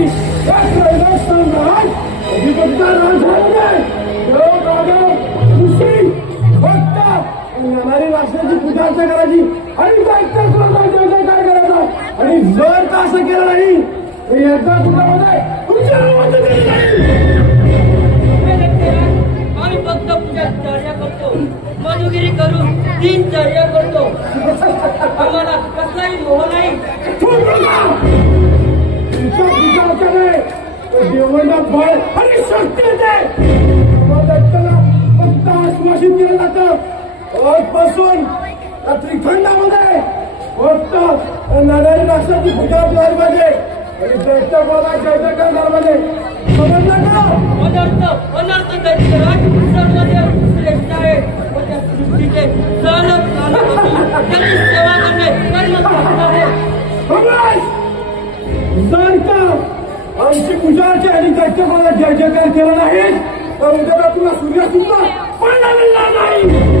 की कैलास महाराज अधिपतीचा राज झाला देव राघव ऋषी भक्त येणारी राष्ट्राची पूजा अर्चा करायची आणि काय करायचा आणि जर का असं केलं नाही तर याचा कुणामध्ये आम्ही फक्त पूजा करतो मधुगिरी करून दिनचर्या करतो आम्हाला कसलाही मोह नाही देवाला बळ आणि शक्ती येते फक्त आश्वासित केलं जातं आजपासून या त्रिखंडामध्ये फक्त लढाई राष्ट्राची पूजा झाली पाहिजे आणि दैत्यकाला जयजयकार झाला पाहिजे समजलं का अनर्थ अनर्थ दैत्यराज सर्वदेव श्रेष्ठ आहे व त्या सृष्टीचे चालक चालक त्यांची सेवा करणे कर्म आहे जर का आमची पूजाची आणि दैत्यकाला जय जयकार केला नाही तर उद्याला तुला सूर्य सुद्धा पडला मिळणार नाही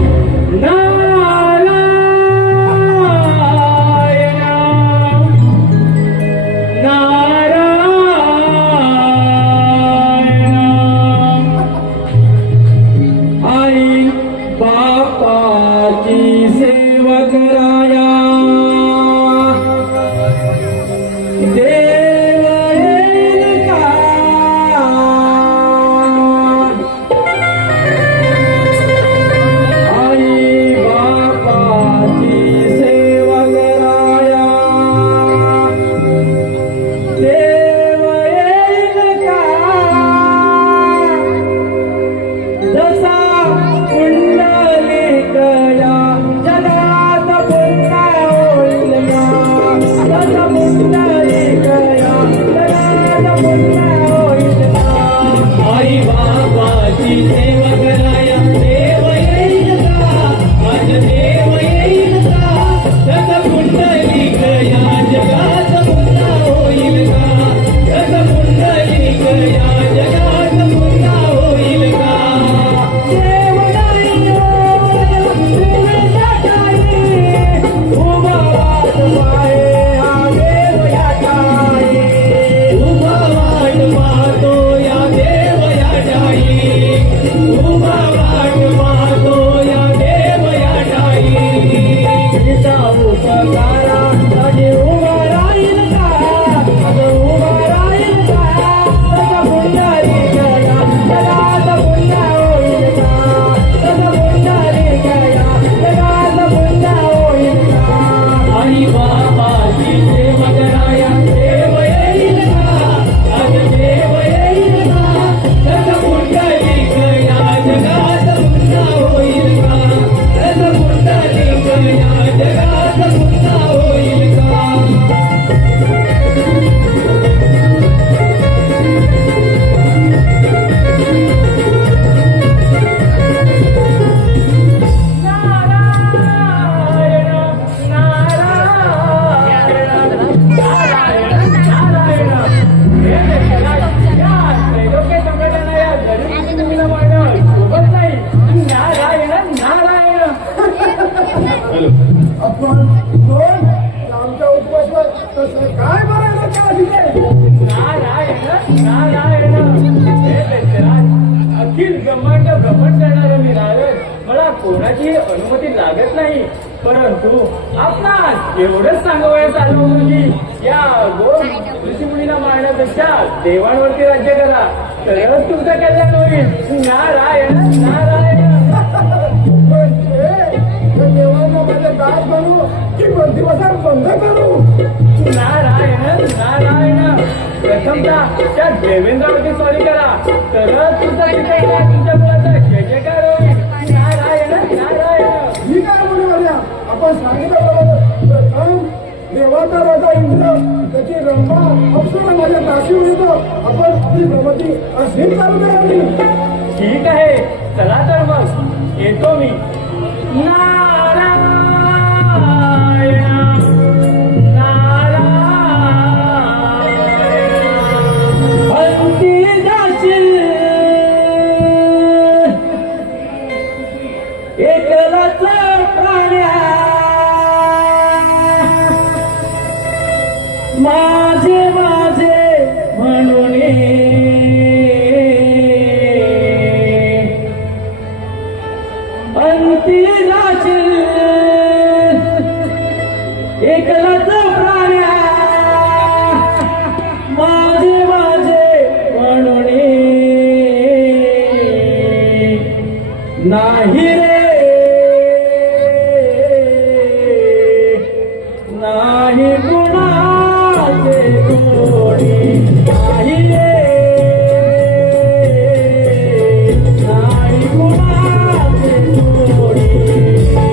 कोणाची अनुमती लागत नाही परंतु आपणास एवढंच सांगावयास आलो की या गोड ऋषीमुनीला मारण्यापेक्षा देवांवरती राज्य करा तरच तुमचं कल्याण होईल नारायण नारायण देवांना माझे दास बनू की प्रतिभासार बंद करू नारायण नारायण प्रथमतः त्या देवेंद्रावरती स्वारी करा तरच तुमचा तुमच्या मुलाचा जय जयकार होईल नारायण नारायण ही काय बोलू आपण सांगितलं प्रथम देवाचा राजा इंद्र त्याची रंभा अप्सरा माझ्या दाशी येतो आपण ती प्रगती अशी चालू करावी ठीक आहे चला तर मग येतो मी नारायण माझे माझे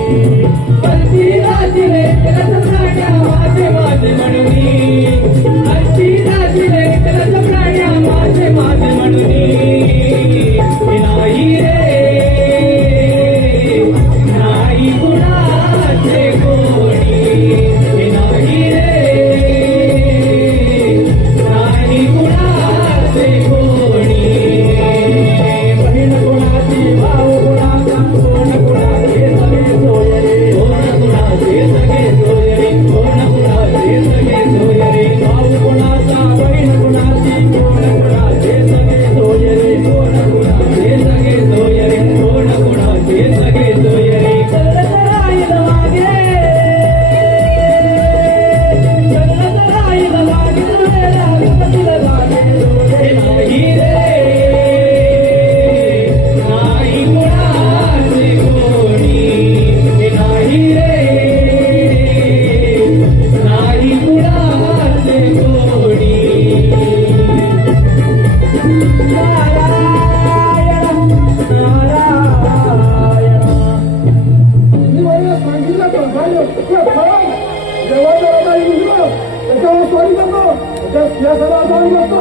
हरशी नाचिले रसप्राण्या माझे माझे म्हणूनी हरशी नाचिले रसप्राण्या माझे माझे म्हणूनी नाही रे नाही कुणाचे कोणी नाही रे नाही कुणाचे कोणी बहीण कुणाची भाऊ कुणाचा कोण कुणाचे सगळे सोयरे कोण कुणाचे सगळे सोयरे कोण कुणाचे सगळे सोयरे भाऊ कुणाचा बहीण कुणाची कोण कुणाचे सगळे सोयरे कोण कुणाचे सगळे सोयरे कोण कुणाचे सगळे सोयरे चलत राहील मागे चलत राहील मागे तुला लागे डोळे नाही रे नाही कुणाचे कोणी नाही रे नाही कुणाचे कोणी मी मला सांगितलं तर झालं जेव्हा जरा विसरलो त्याच्यावर सॉरी करतो त्या सियासाला सॉरी करतो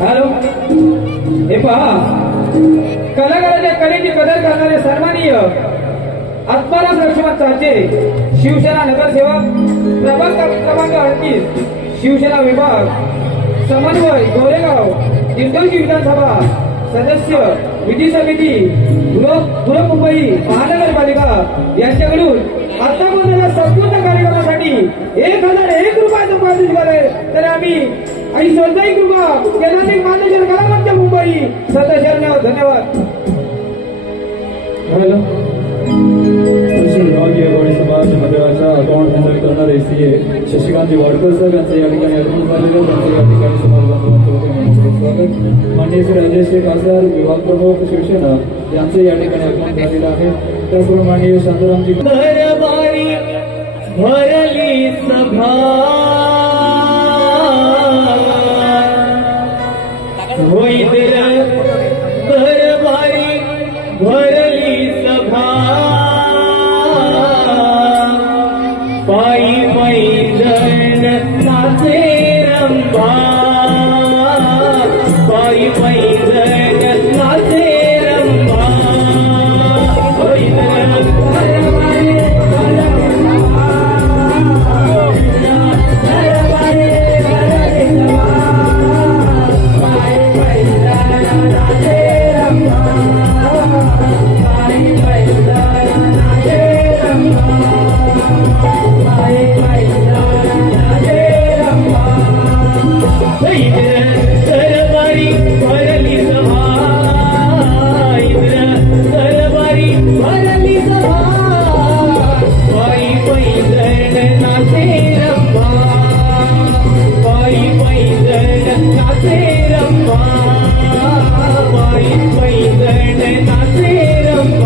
हॅलो हे पहा कलाकाराच्या कलेची कदर करणारे सन्माननीय आत्माराम लक्ष्मण चाचे शिवसेना नगरसेवक प्रभाग क्रमांक 38 शिवसेना विभाग समन्वय गोरेगाव दिग्दर्शी विधानसभा सदस्य विधी समिती मुंबई महानगरपालिका यांच्याकडून आतापर्यंत संपूर्ण कार्यक्रमासाठी 1001 रुपयाचं पारितोषिक आहे. तर आम्ही आणि स्वतःही कृपा केंद्रातील मान्यवर कलामंच मुंबई सदस्यांना धन्यवाद. हॅलो विभागीय गौरी समाज मंडळाच्या अकाउंट हँडल करणारे सीए शशिकांत वाडकर साहेब यांचे या ठिकाणी आगमन झालेलं त्यांचे या ठिकाणी समाज स्वागत. माननीय श्री राजेश खासदार विभाग प्रमुख शिवसेना यांचे या ठिकाणी आगमन झालेलं आहे. त्याचबरोबर माननीय शांतारामजी दरबारी भरली सभा होईल दरबारी भरली सभा पायी पैदल नाचे रंभा पायी पैदल नाचे रंभा होईल दरबारी नाचे रंभा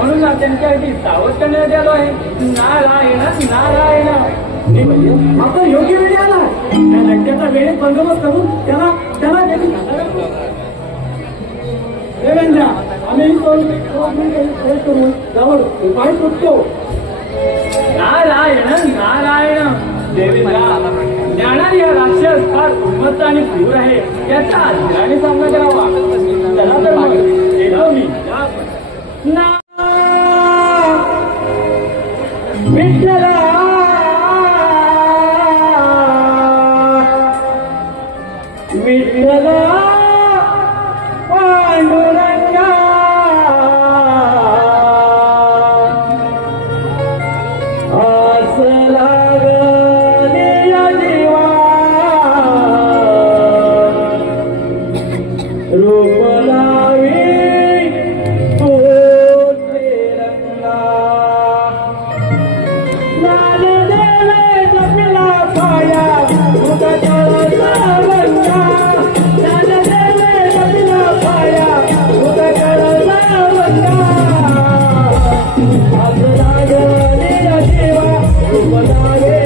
म्हणून त्यांच्यासाठी सावध करण्यात आलो आहे. नारायण नारायण. आता योग्य वेळी आला. त्या लढ्याचा वेळेत बंदोबस्त करून त्याला त्याची देवेंद्र आम्ही करून त्यावर उपाय शोधतो. नारायण नारायण. देवेंद्र ज्ञानाने या राक्षस फार उन्मत्त आणि क्रूर आहे. त्याचा आदराने सामना करावा. चला तर मग येतो मी. विठ्ठला विठ्ठला पांडुरंगा आस लागली या जीवा रूप लावी तोचे रंगा लाल देवे जपला पाया तुझा कळसा रंगा. लाल देवे जपला पाया तुझा कळसा रंगा. हात लागली या जीवा रूप लागे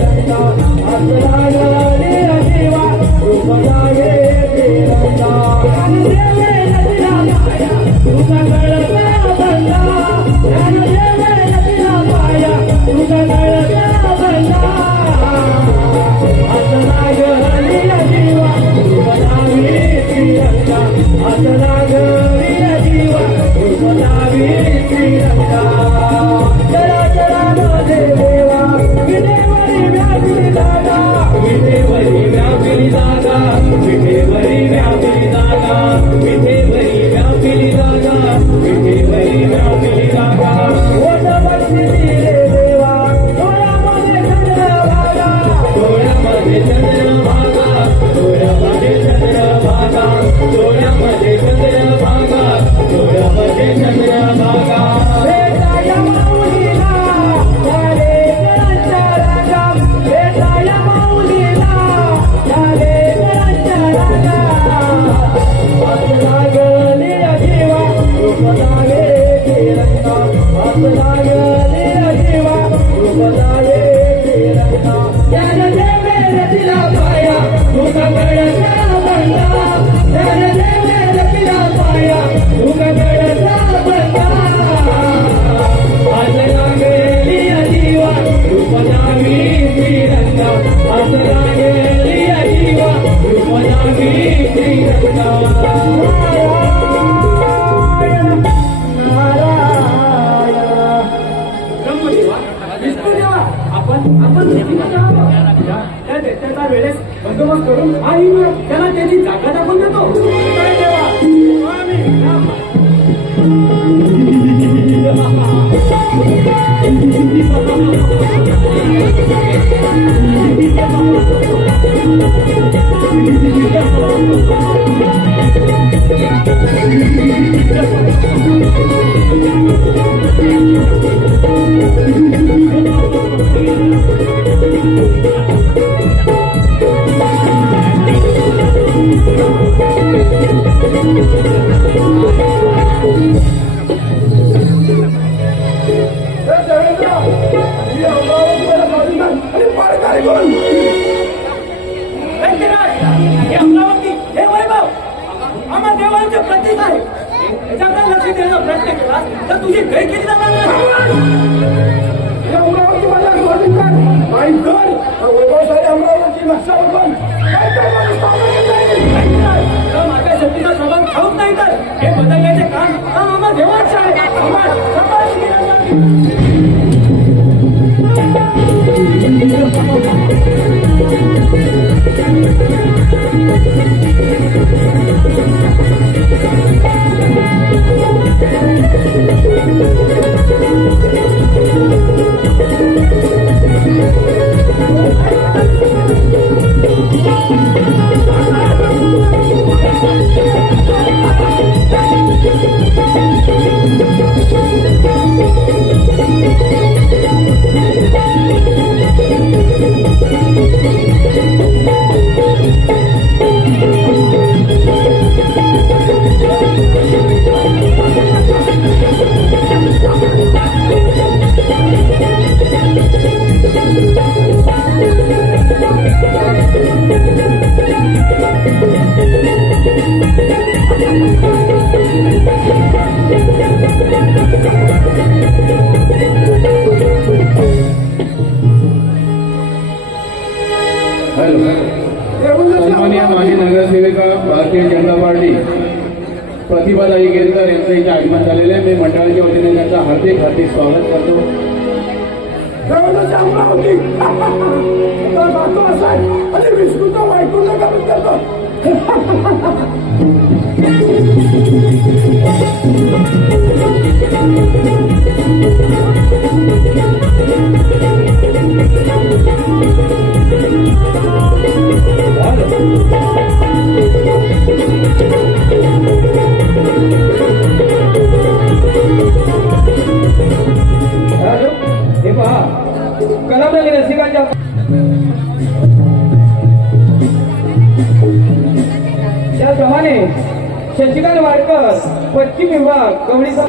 रंगा. हात लागली या जीवा रूप लागे रंगा. लाल देवे जपला पाया तुझा कळसा रंगा. लाल देवे जपला पाया तुझा कळसा रंगा. हात लागली या जीवा रूप लागे रंगा. हात लागली या जीवा रूप लागे रंगा. चला चला मध्ये देवा विठेवरी व्यापी जागा. विठेवरी व्यापी जागा. विठेवरी व्यापी जागा. विठेवरी व्यापी जागा. विठेवरी व्यापी जागा. ओट बसली रे देवा डोळ्यामध्ये चंद्रभागा. डोळ्यामध्ये चंद्रभागा. डोळ्यामध्ये चंद्रभागा. डोळ्यामध्ये चंद्रभागा. डोळ्यामध्ये चंद्रभागा. भेटाया माऊलीला झाले करांच्या रागा. भेटाया माऊलीला झाले करांच्या रागा. हात लागली या जीवा रूप लागे रंगा. हात लागली या जीवा रूप लागे रंगा. ज्ञान देवे रचिला पाया तुझा कळसा रंगा. ज्ञान देवे रचिला पाया तुझा कळसा रंगा. हात लागली या जीवा रूप लागे रंगा. हात लागली या जीवा रूप लागे रंगा. त्याचा वेळेस बंदोबस्त करून आणि त्याला त्याची जागा दाखवून देतो. काय देवा तुझी भेट केली जाणार अमरावती माझ्या शक्तीचा प्रभाव ठाऊक नाही तर हे बदलण्याचे काम आम्हा देवाच आहे. Thank you. आलेले मी मंडळाच्या वतीने त्यांचं हार्दिक हार्दिक स्वागत करतो. अमरावती जातो असाय आणि विष्णूचा वैकुंठ कमी करतो. हे पहा कलावली रसिकांच्या त्याप्रमाणे शशिकांत वाडकर पश्चिम विभाग कवडीचा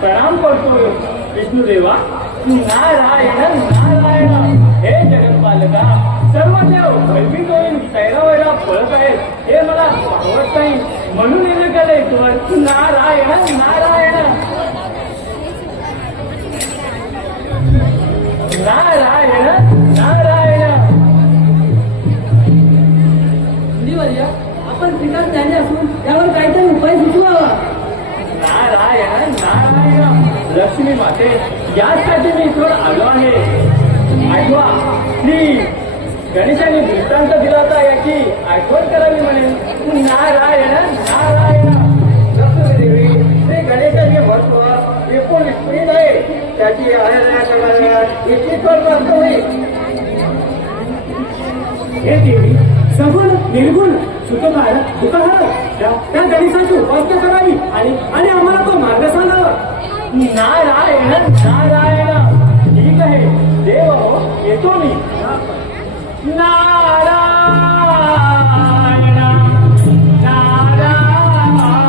प्रणाम करतो विष्णुदेवा. नारायण नारायण. हे जगन्मालका, सर्व देव भयभीत होऊन सैरावैरा पळत आहेत. हे मला आवडत नाही म्हणून येणे केले तुवर. नारायण नारायण नारायण नारायण. आपण पिकात झाले असून त्यावर काहीतरी उपाय सुचवावा. नारायण नारायण. लक्ष्मी माते, यासाठी मी इथवर आलो आहे. आठवा की गणेशाने दृष्टांत दिला होता याची आठवण करावी म्हणे. नारायण नारायण. लक्ष्मी देवी, श्री गणेशाचे महत्व एकूण विस्मृत आहे. त्याची आराधना करणाऱ्यास इतकीच प्राप्त होईल. हे देवी, सगुण निर्गुण सुखकार दुःखहर त्या गणेशाची उपासना करावी आणि आम्हाला तो मार्ग सांगावा. नारायण नारायण. ठीक आहे देव, येतो मी. नारायण नारायण.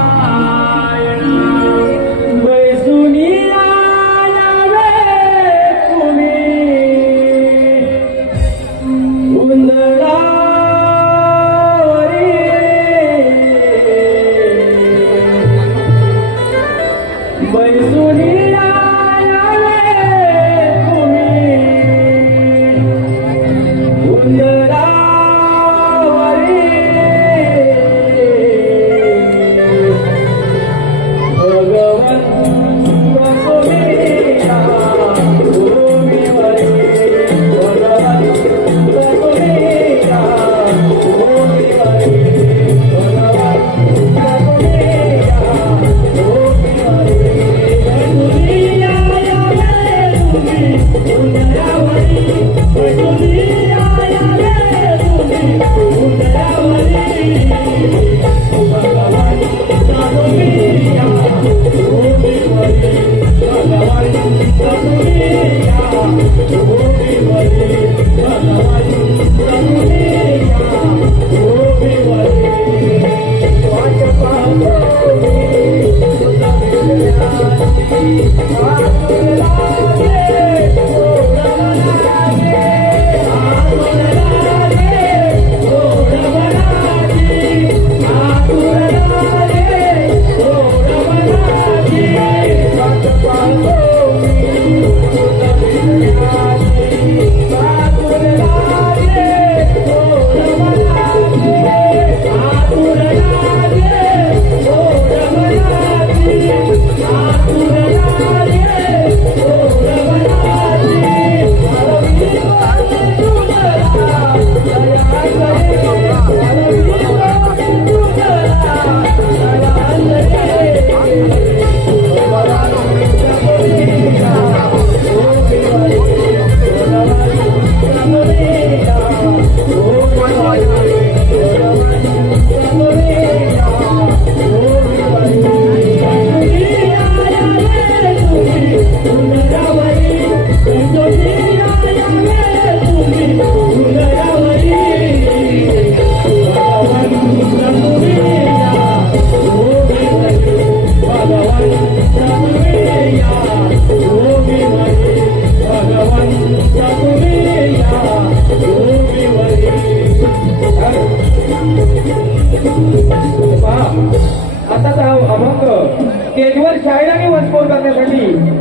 स्टेजवर शाळेने वंचपोर करण्यासाठी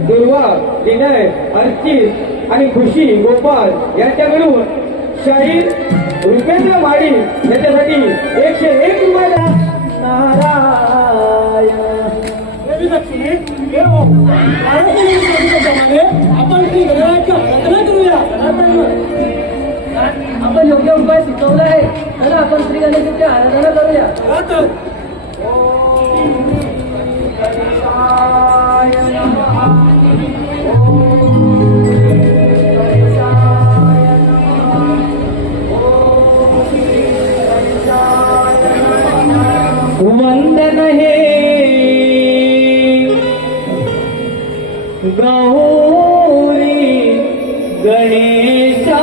दुर्वा, विनय, अर्चित आणि खुशी गोपाल यांच्याकडून शाहीर रुपेंद्र माळी यांच्यासाठी 101 रुपयाला नारायण. आपण श्री गणरायाच्या प्रार्थना करूया. आपण योग्य उपाय सुचवला आहे तर आपण श्री गणेशाची आराधना करूया. वंदन हे गौरी गणेशा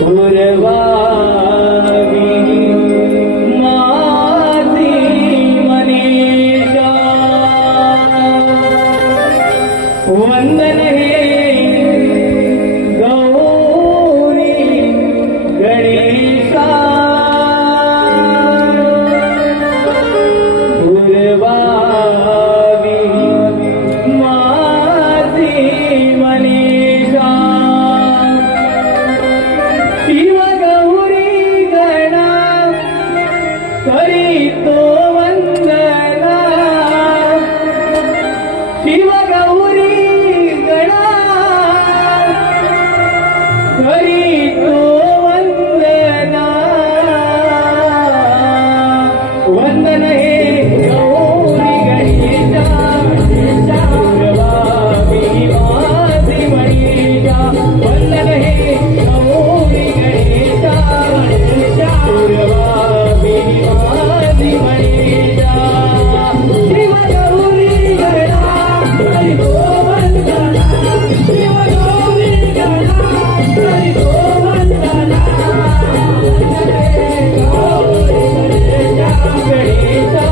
पूर्वावी माझी मनीषा. वंदन हे गौरी गणेशा पूर्वावी माझी मनीषा. शिव गौरी गणा करीतो वंदना. शिव गौरी गणा करीतो वंदना. वंदन हे गौरी गणेशा पूर्वावी माझी मनीषा. वंदन हे गौरी गणेशा पूर्वावी माझी मनीषा. शिव गौरी गणा करीतो वंदना. शिव गौरी गणा करीतो वंदना. वंदन हे गौरी गणेशा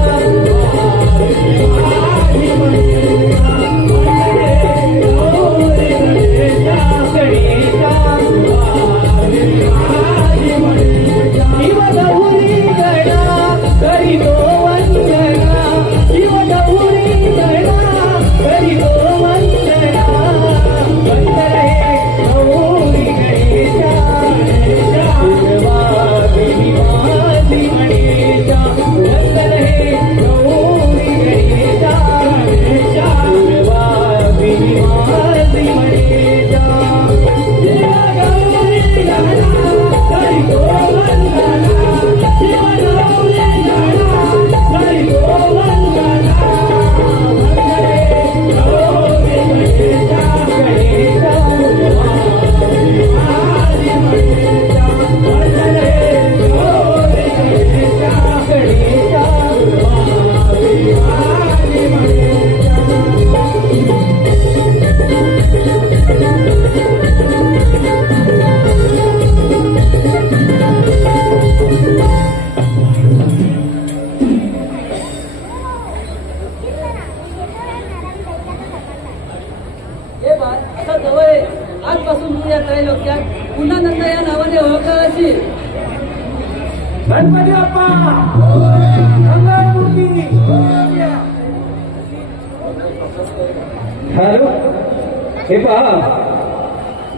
हे पहा,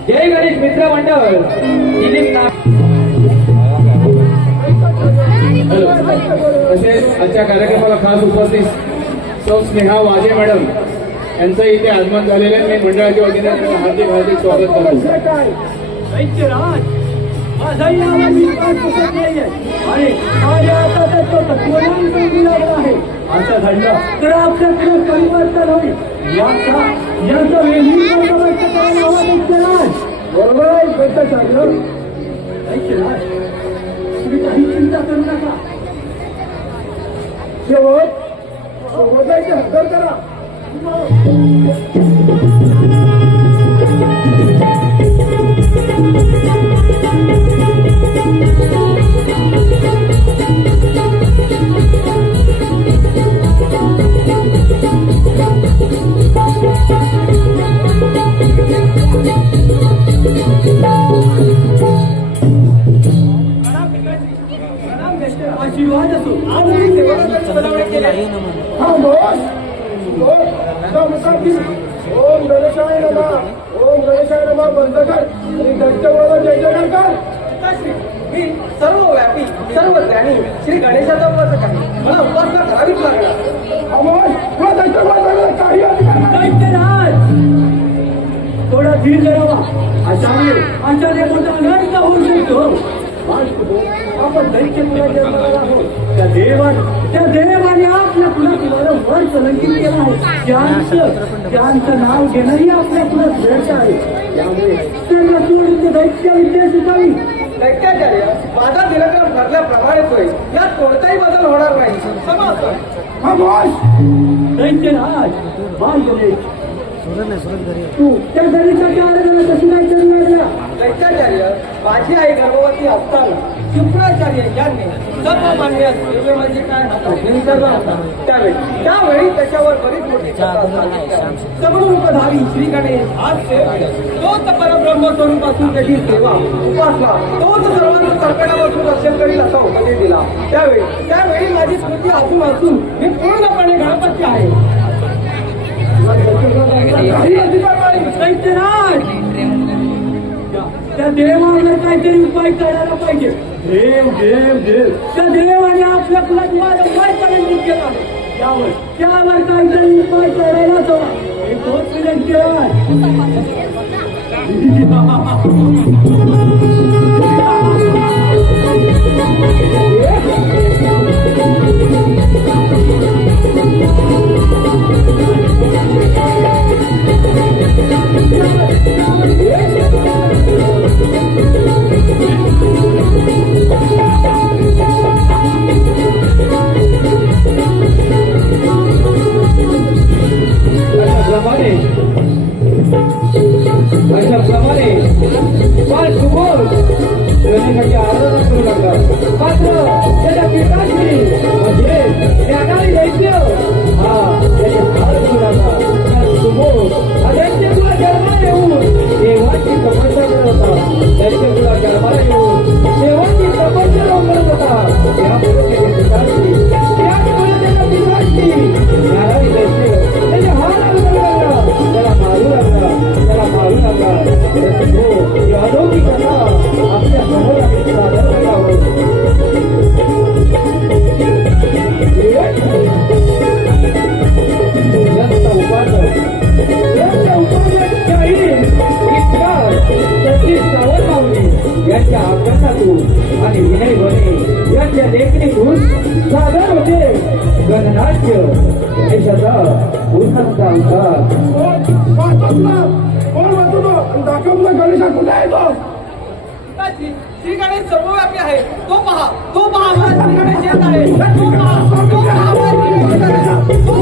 जय गणेश मित्र मंडळ दिलीप तसेच आजच्या कार्यक्रमाला खास उपस्थित सौ स्नेहा वाजे मॅडम यांचं इथे आगमन झालेलं आहे. मी मंडळाच्या वतीने त्यांचं हार्दिक हार्दिक स्वागत करतो. माझाही आवाज विश्वास बसत नाहीये आणि माझ्या हातात तो तत्वज्ञान लागला आहे. असं घडलं तर आपल्याकडे परिवर्तन होईल. याचं वेगळी करायला हवा नाही. बरोबर आहे कसं सांगलं तुम्ही काही चिंता करू नका. शेवटाची हजर करा. आशीर्वाद असो. ओम गणेशाय नमः. ओम गणेशाय नमः. बंद कर आणि दंतवाला जय जयकार कर. मी सर्वव्यापी सर्व ज्ञानी श्री गणेशाचा उपासक आहे. मला उपासना करावीच लागणार. अमोल काही अधिकार थोडा धीर धरावा. आचार्य मोठा अनर्थ होऊ शकतो. आपण दैत्य कुलात जन्माला आहोत. त्या देवाने आपल्या कुलात वारंवार कलंकित केलं आहे. त्यांचं नाव घेणंही आपल्या कुलात श्रेष्ठ आहे. त्यामुळे त्यांना सोडून ते दैत्य विद्या शिकावी. दैत्याचार्य माझा दिनक्रम ठरल्याप्रमाणेच होईल. यात कोणताही बदल होणार नाही. दैत्यराज तू त्या गणेशाच्या आराधना कशी काय करू लागला. दैत्याचार्य माझी आई गर्भवती असताना शुक्राचार्य यांनी सर्वमान्य सूर्य म्हणजे काय निसर्ग होता. त्यावेळी त्याच्यावर बरीच मोठी सर्वरूपधारी श्री गणेश आज तोच परब्रह्म स्वरूपासून त्याची सेवा उपासना तोच सर्वांना संकटापासून रक्षण करील असा उपदेश दिला. त्यावेळी माझी स्मृती असून मी पूर्णपणे गणपती आहे. त्या देवाला काहीतरी उपाय करायला पाहिजे. देव देव देव त्या देवाने आपल्या कुलात वारंवार कलंकित केला. त्यावर काहीतरी उपाय करायलाच हवा. हे तोच विनंती आहे. अशाप्रमाणे पाच सुबोध गणेशाची आराधना करू लागतात. मात्र त्याच्या पिताची म्हणजे ज्ञानाने दैत्य त्याचे हार करू लागला. सुबोध दैत्य तुला जन्माला येऊन देवाची तपस्या करत होता. दैत्य तुला जन्माला येऊन देवाची तपस्या करत होता. त्यामुळे त्याच्या पिताची ज्ञानाने दैत्य त्याचे हार करू लागला. त्याला मारू लागला. यादोगी कथा आपल्या समोर सादर करावं. यांच्या अभ्यासातून आणि विनय बने यांच्या लेखणीतून सादर होते गणनाट्य गणेशाचा पूर्णता अवतार. दाखवलं गणेशा कुठे आहे तो. श्री गणेश सर्वव्यापी आहे. तो पहा श्री गणेश येत आहे. तो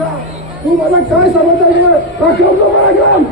राखा. तू मला काय समजता दाखवतो पराक्रम.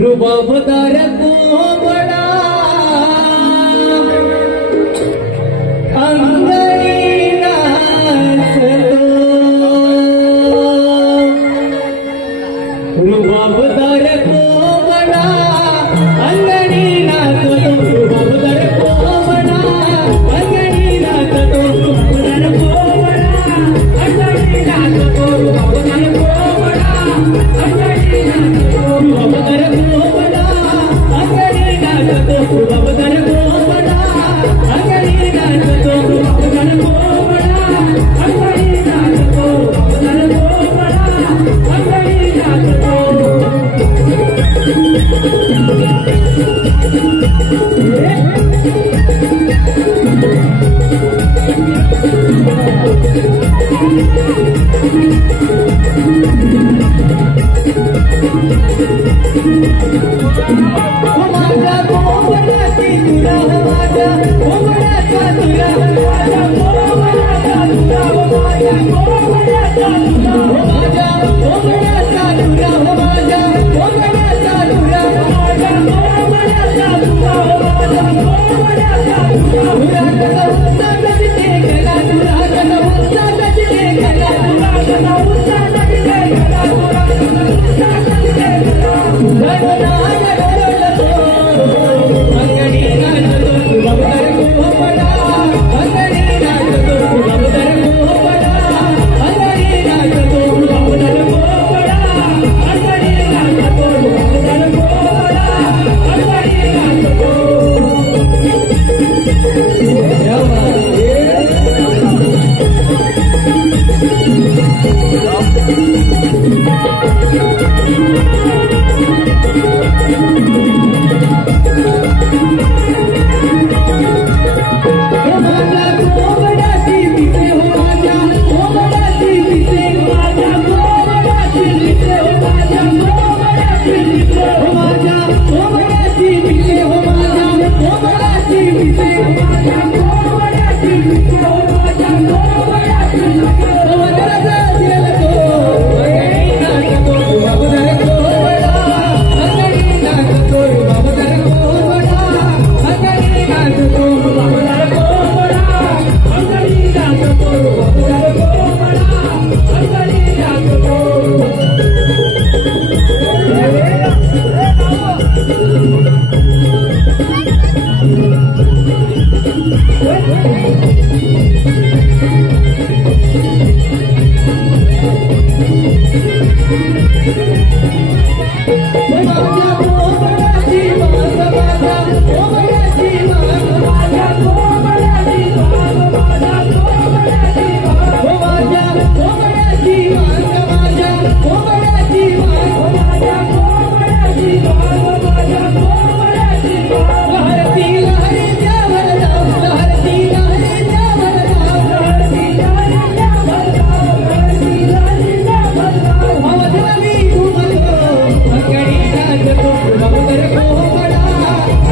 रुबाबदार कोंबडा अंगणी नाचतो, रुबाबदार कोंबडा अंगणी नाचतो, रुबाबदार कोंबडा अंगणी नाचतो, रुबाबदार कोंबडा अंगणी नाचतो, रुबाबदार कोंबडा अंगणी नाचतो, रुबाबदार कोंबडा अंगणी नाचतो, रुबाबदार कोंबडा अंगणी नाचतो, रुबाबदार कोंबडा अंगणी नाचतो, रुबाबदार कोंबडा अंगणी नाचतो. माझ्या कोंबड्याची तुला माझ्या कोंबड्याचा तुला माझ्या कोंबड्याचा तुला माझ्या कोंबड्याचा तुला माझ्या कोंबड्याचा तुला माझ्या कोंबड्याचा तुला माझ्या कोंबड्याचा तुला माझ्या कोंबड्याचा तुला उन्हाचा गजते गेला तुला गजते गेला तुला गजते गेला तुला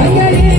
अंगणी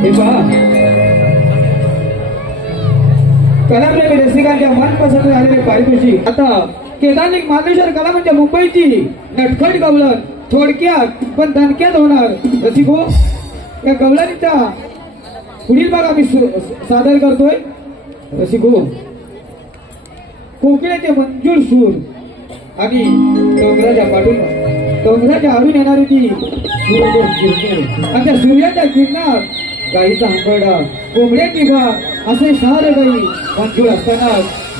हे पहा, कलाप्रेमी रसिकांच्या मनपसंत झालेले पारितोषिक. आता केदारनिक मार्लेश्वर कला म्हणजे मुंबईची नटखट गवलन थोडक्यात पण दणक्यात होणार. रसिको, या गवलनीचा पुढील भाग आम्ही सादर करतोय. रसिको, कोकिळेचे मंजूर सूर आणि डोंगराच्या आडून येणारी ती सूर्य किरणे आणि त्या सूर्याच्या किरणात गाईचा हंबरडा, कोंबड्याची घाट असे सारे गाई मंजूर असताना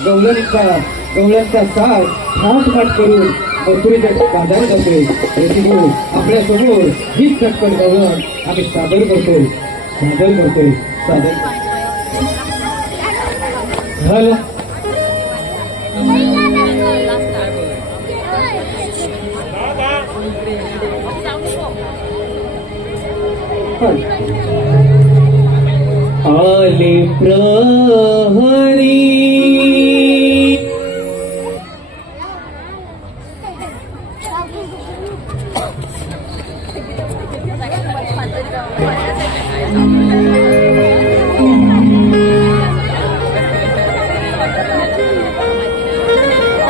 गवळणचा साथ ठाट करून मथुरेच्या बाजारात जातोय. रसिको, आपल्या समोर हीच चटपट गवळण आम्ही सादर करतोय. झालं. आले प्रहरी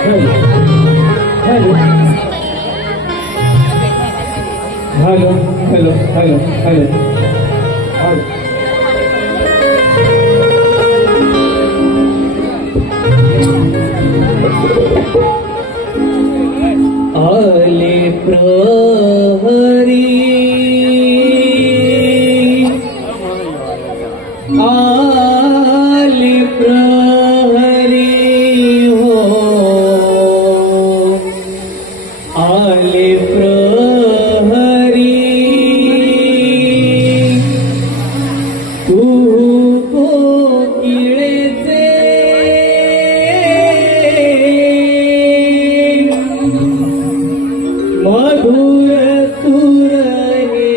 हॅलो. आले प्रहरी आले प्रहरी हो आले प्रहरी तू कोकिळेचे मधुर सूर हे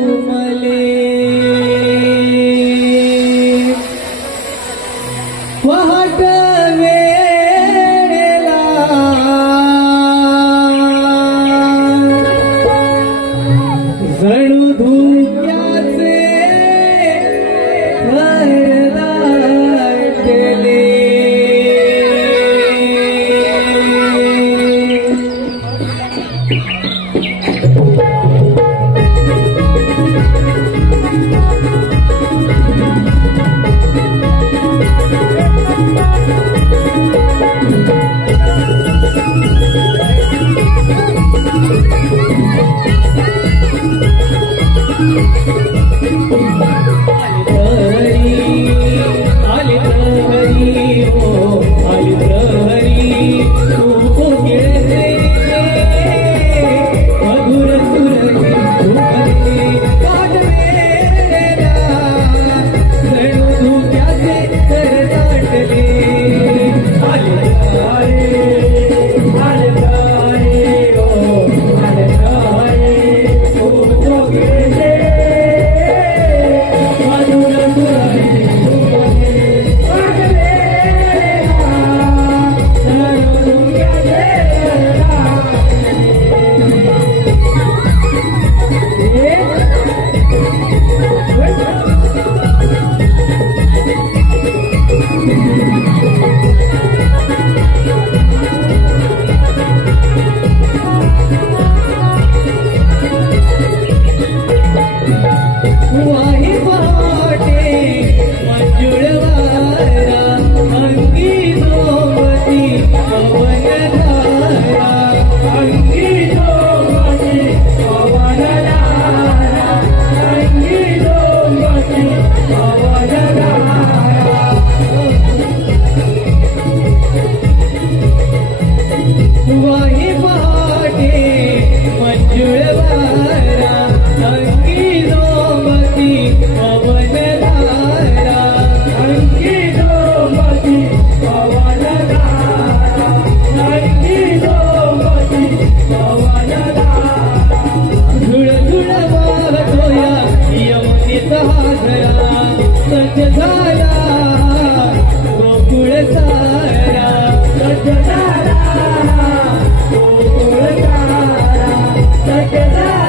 घुमले पहाट वेळेला जणू धुक्याचे दाटले आले प्रहरी हो आले प्रहरी तू कोकिळेचे मधुर सूर हे घुमले पहाट वेळेला जणू धुक्याचे दाटले आले प्रहरी हो आले प्रहरी तू कोकिळेचे मधुर सूर हे घुमले पहाट वेळेला जणू धुक्याचे वाही पहाटे मंजुळ वारा अंगी सोबती पवन धारा अंगी सोबती पवन धारा अंगी सोबती पवन धारा वाही पहाटे मंजुळ वारा अंगी सोबती पवन धारा अंगी सोबती पवन धारा अंगी सोबती पवन धारा झुळ झुळ वाहतोया यमुनीचा हा झरा सज्ज झाला गोकुळ सारा सज्ज झाला गोकुळ सारा सज्ज झाला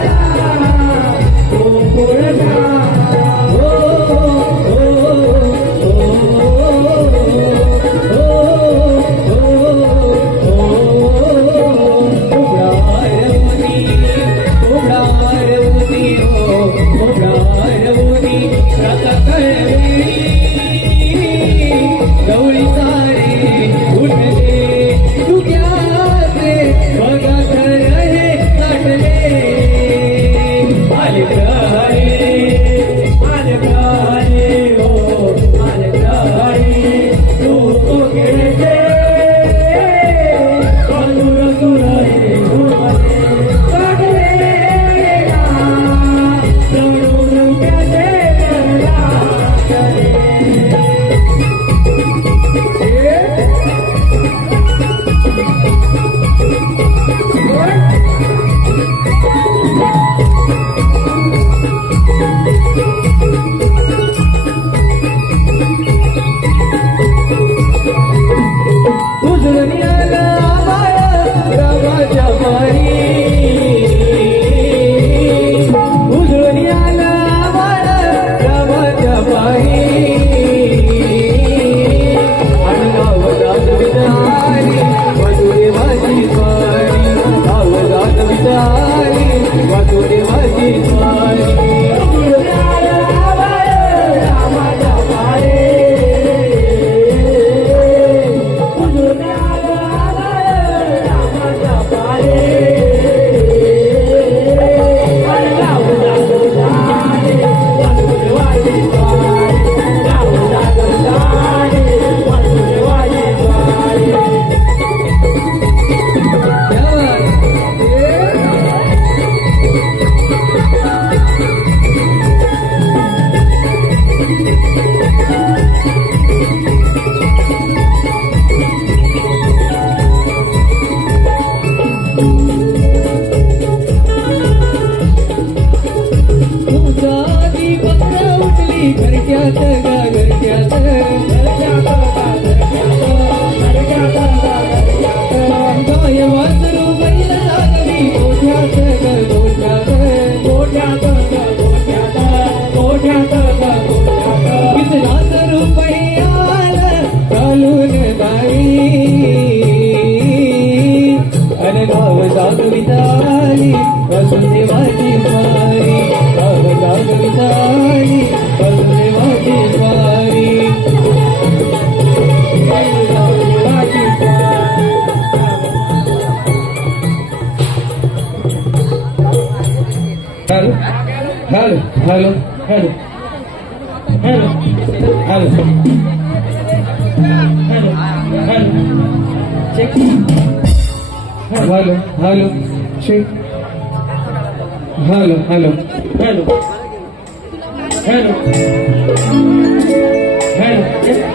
देवाची स्वारी जागृताई देवाची स्वारी देवाची hello hello hello hello hello hello check hello hello check hello hello hello hello hello check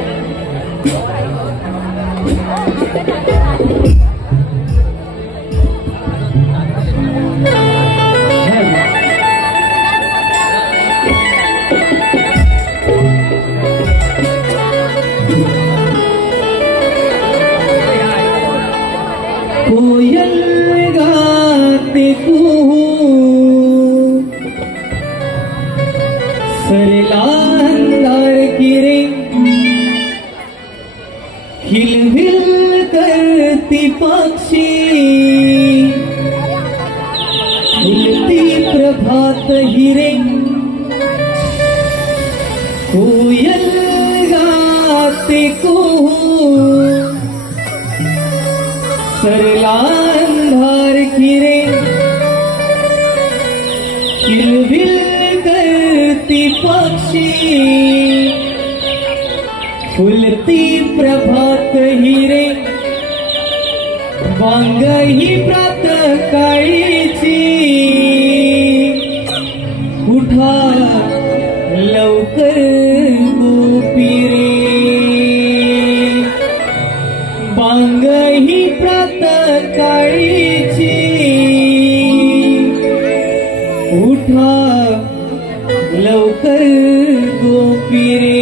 कोयल गाते सरला अंधार किरे हिलहिल करती पक्षी हिलती प्रभात हिरे कोयल गाते सरला अंधार किरे किलबिल करती पक्षी फुलती प्रभात हिरे वांग ही प्रातः काळीची उठा लवकर गोपीरे वांग ही प्रातः काळीची उठा लवकर गोपीरे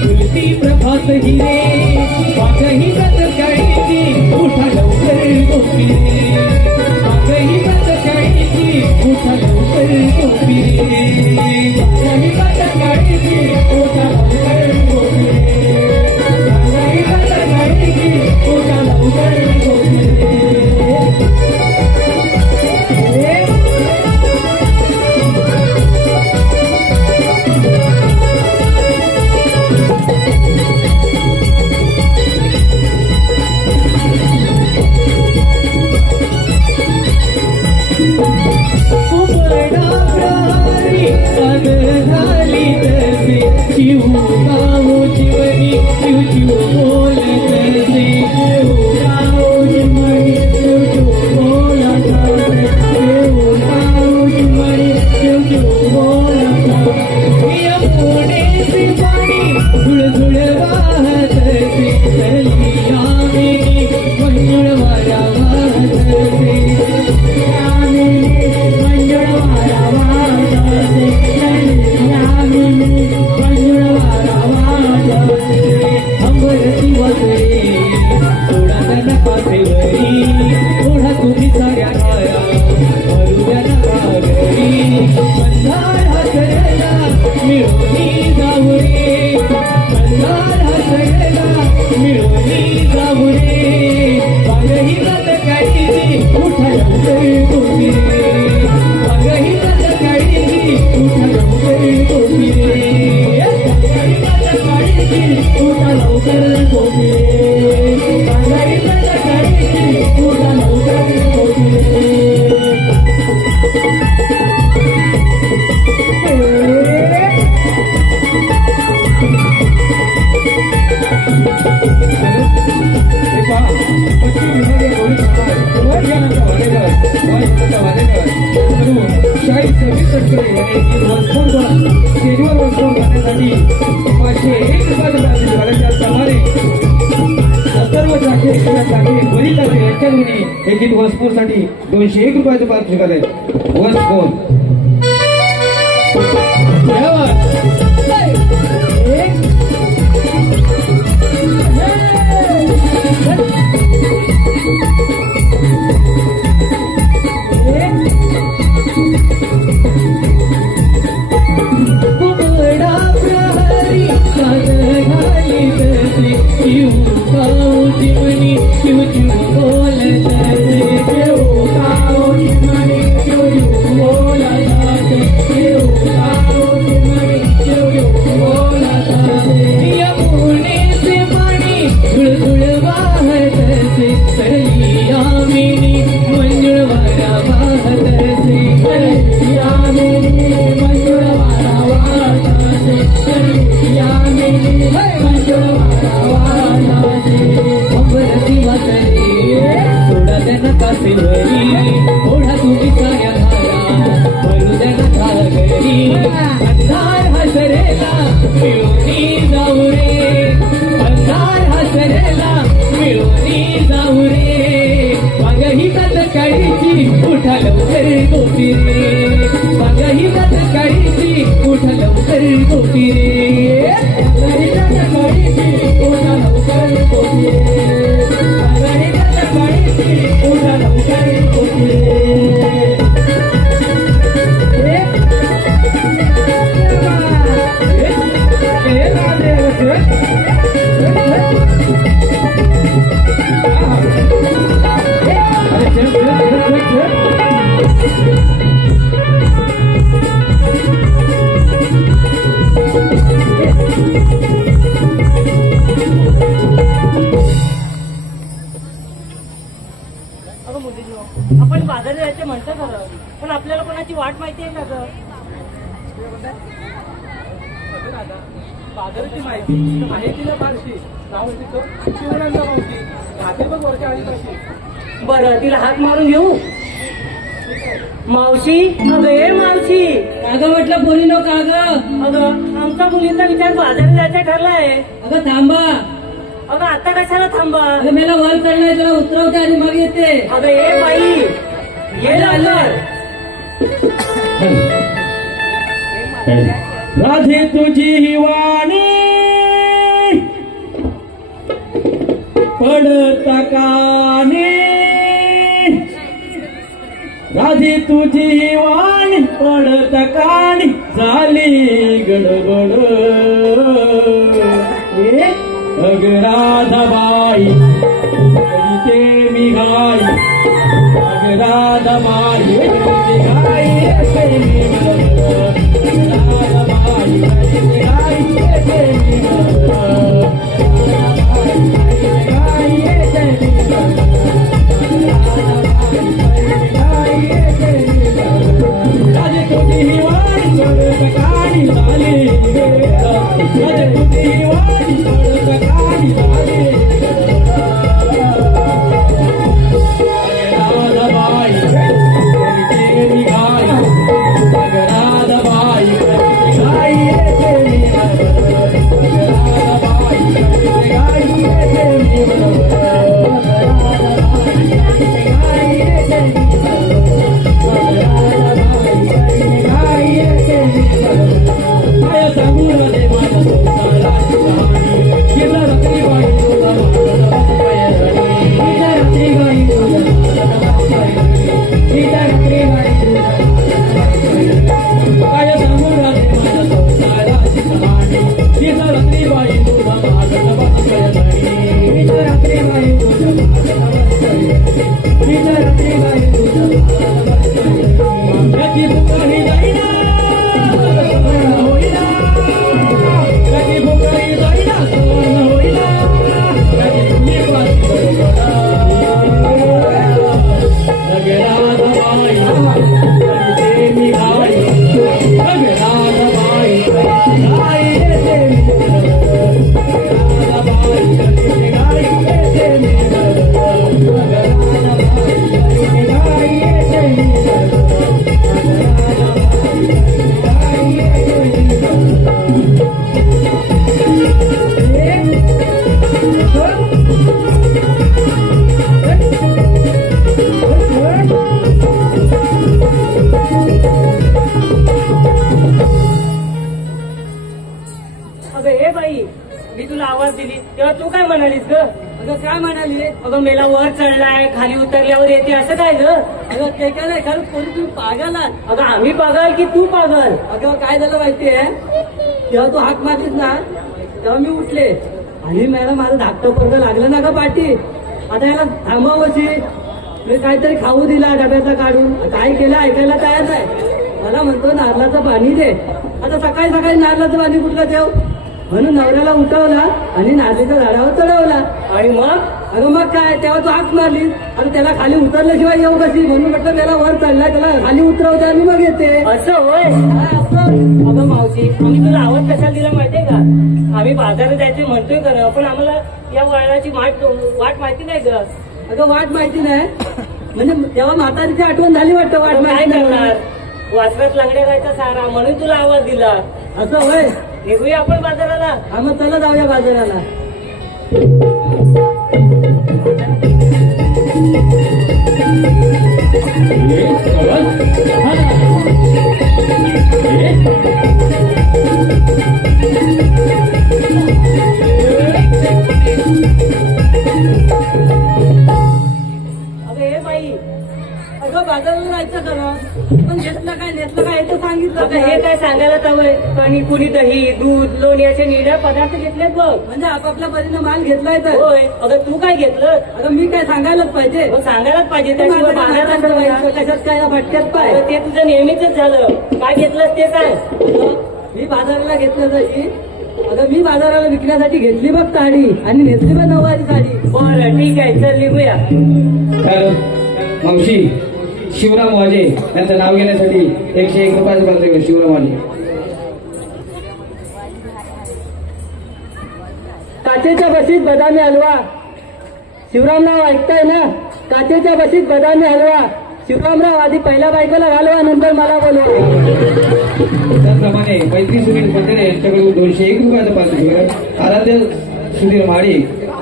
फुलती प्रभात हिरे वाघही व्रत काळीची उठा लवकर गोपीरे वाघही व्रत काळीची उठा लवकर गोपीरे वाघही व्रत काळीची उठा लवकर गोपीरे वाघही व्रत काळीची उठा लवकर गोपीरे शिव गाओ जीवनी शिव शिव बोलत से शिव गाओ जीवनी शिव शिव बोलत से शिव गाओ जीवनी शिव शिव बोलत ये पुणे से पानी धुळ धुळ वाहत से चलिया मेरी मंजुळ वारा वाहत से आमिनी मंजुळ वारा वाहत से चलिया मेरी थोडा त्यांना पाठेवरी थोडा तुम्ही साऱ्या खाया मरुद्या नका घरी मंदार हसरेला मिळूनी जाऊ रे मंदार हसरेला मिळूनी जाऊ रे वाघही व्रत काळीची उठा लवकर गोपीरे वाघही व्रत काळीची उठा लवकर गोपीरे उठा लवकर गोपीरे वाघही व्रत काळीची उठा लवकर गोपीरे शाही सभी तटकरे स्टेजवर वसपून करण्यासाठी 501 पद झाल्याच्या सर्व जागे बरीच आहे घरच्या दोन्ही हे गीत वसपोरसाठी 201 रुपयाचं पारितोषिक आलंय. वसपोर आपण बाजारात जायचं म्हणतो खरं, पण आपल्याला कोणाची वाट माहिती आहे का ग? बाजाराची माहिती आहे तिला फारशी. नाव तिचं शिवरांचा मावशी. रात्री पण वरच्या आली पाहिजे. बरं, तिला हात मारून घेऊ. मावशी, अगं ए मावशी. अगं म्हटलं पोरी नो का ग? अगं आमचा मुलींचा विचार बाजारात जायचा ठरलाय. अगं थांबा. अगं आता कशाला थांबा? अगं मला वर चढलाय, तुला उतरवते आणि मग येते. अगं ए बाई, ये लवकर. राधे तुझी ही वाणी पडता कानी, राधे तुझी ही वाणी पडता कानी, झाली गडबड. अग राधाबाई करीते मी घाई, अग राधाबाई करीते घाई, येते मी बरोबर. राधाबाई करीते घाई, येते मी बरोबर. राधाबाई करीते घाई, येते मी बरोबर. राधाबाई करीते घाई, येते मी बरोबर. राधे तुझी ही वाणी पडत कानी, झाली गडबड. राधे तुझी ही वाणी पडत कानी, झाली म्हणालीस ग? अगं काय म्हणाली? अगं मेला वर चढलाय खाली उतरल्यावर येते असं काय ग? अगं ते काय नाही कारण कोणी तुम्ही पागल आहात. अगं आम्ही पागल की तू पागल? अगं काय झालं माहितीये, जेव्हा तू हाक मारलीस ना तेव्हा मी उठले आणि मला माझं धाकटं पोरगं लागलं ना ग पाठी. आता याला थांबवायची, मी काहीतरी खाऊ दिला डब्याचा काढून, काय केलं ऐकायला तयार नाही. मला म्हणतो नारळाचं पाणी दे. आता सकाळी सकाळी नारळाचं पाणी कुठलं देऊ म्हणून नवऱ्याला उठवला आणि नारळीच्या झाडावर चढवला. आणि मग? अगं मग काय, तेव्हा तू हाक मारली आणि त्याला खाली उतरल्याशिवाय येऊ कशी म्हणून म्हटलं त्याला वर चढलाय त्याला खाली उतरवते आणि मग येते. असं होय? हा, असं. अगं मावशी, आम्ही तुला आवाज कशाला दिला माहितीये का? आम्ही बाजारात जायचे म्हणतोय खरं, पण आम्हाला या वळणाची वाट माहिती नाही ग. अगं वाट माहिती नाही म्हणजे तेव्हा म्हातारीची आठवण झाली वाटतं. वाट काय माहिती करणार? नाही. वासरात लंगड्या जायचा सारा म्हणून तुला आवाज दिला. असं होय. निघूया आपण बाजाराला. हा मग चला जाऊया बाजाराला. अगं हे बाई, अगं बाजाराला जायचं खरं पण नेसलं काय हे तर सांगितलं. अगं हे काय सांगायला हवंय? आणि कुणी दही दूध लोणी असे निळ्या पदार्थ घेतलेत बघ. म्हणजे आपापल्या परीनं माल घेतलाय तर. होय. अगं तू काय घेतलं? अगं मी काय सांगायलाच पाहिजे. मग सांगायलाच पाहिजे, त्याशिवाय बाजारात जाऊया. कशात काय फटक्यात पाय. अगं ते तुझं नेहमीच झालं. काय घेतलंस ते सांग. मी बाजाराला घेतल्यासाठी, अगं मी बाजाराला विकण्यासाठी घेतली बघ साडी आणि नेसली बघ नऊवारी साडी. बरं ठीक आहे, चल निघूया. हॅलो मावशी, शिवराम वाजे यांचं नाव घेण्यासाठी 101 रुपयाचं पात्र. शिवराम वाजे. काचेच्या बशीत बदामी हलवा. शिवरामराव ऐकताय ना? काचेच्या बशीत बदामी हलवा. शिवरामराव आधी पहिल्या बायकोला घालवा नंतर मला बोलवा. त्याचप्रमाणे मैत्री सुनील पंधरे यांच्याकडून 201 रुपयाचं पात्र. आराध्य सुधीर म्हाडी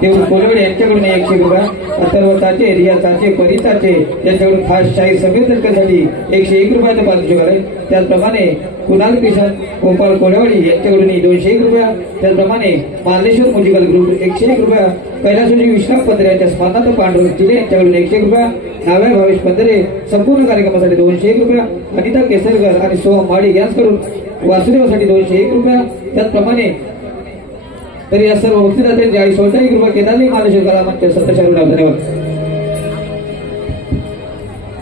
देऊळ कोलवडे यांच्याकडून 100 रुपये. अथर्व चाचे, रिया चाचे, परी चाचे यांच्याकडून खास शाहीर संमेलनासाठी 101 रुपयाचं पारितोषिक आहे. त्याचप्रमाणे कुणाल किशन गोपाळ कोलवडी यांच्याकडून 201 रुपया. त्याचप्रमाणे मार्लेश्वर म्युझिकल ग्रुप 101 रुपया. कैलासोजी विश्राम पंधरे यांच्या स्मरणार्थ पांडुरंग चिले यांच्याकडून 101 रुपया. नाव्या भावेश पंधरे संपूर्ण कार्यक्रमासाठी 201 रुपया. अनिता केसरकर आणि सोहम माडी यांच्याकडून वासुदेवासाठी 201 रुपया. त्याचप्रमाणे तर या सर्व वक्तदात्यांचे 41 रुपये केदारली मार्लेश्वर कला मंच 27 रुपये. धन्यवाद.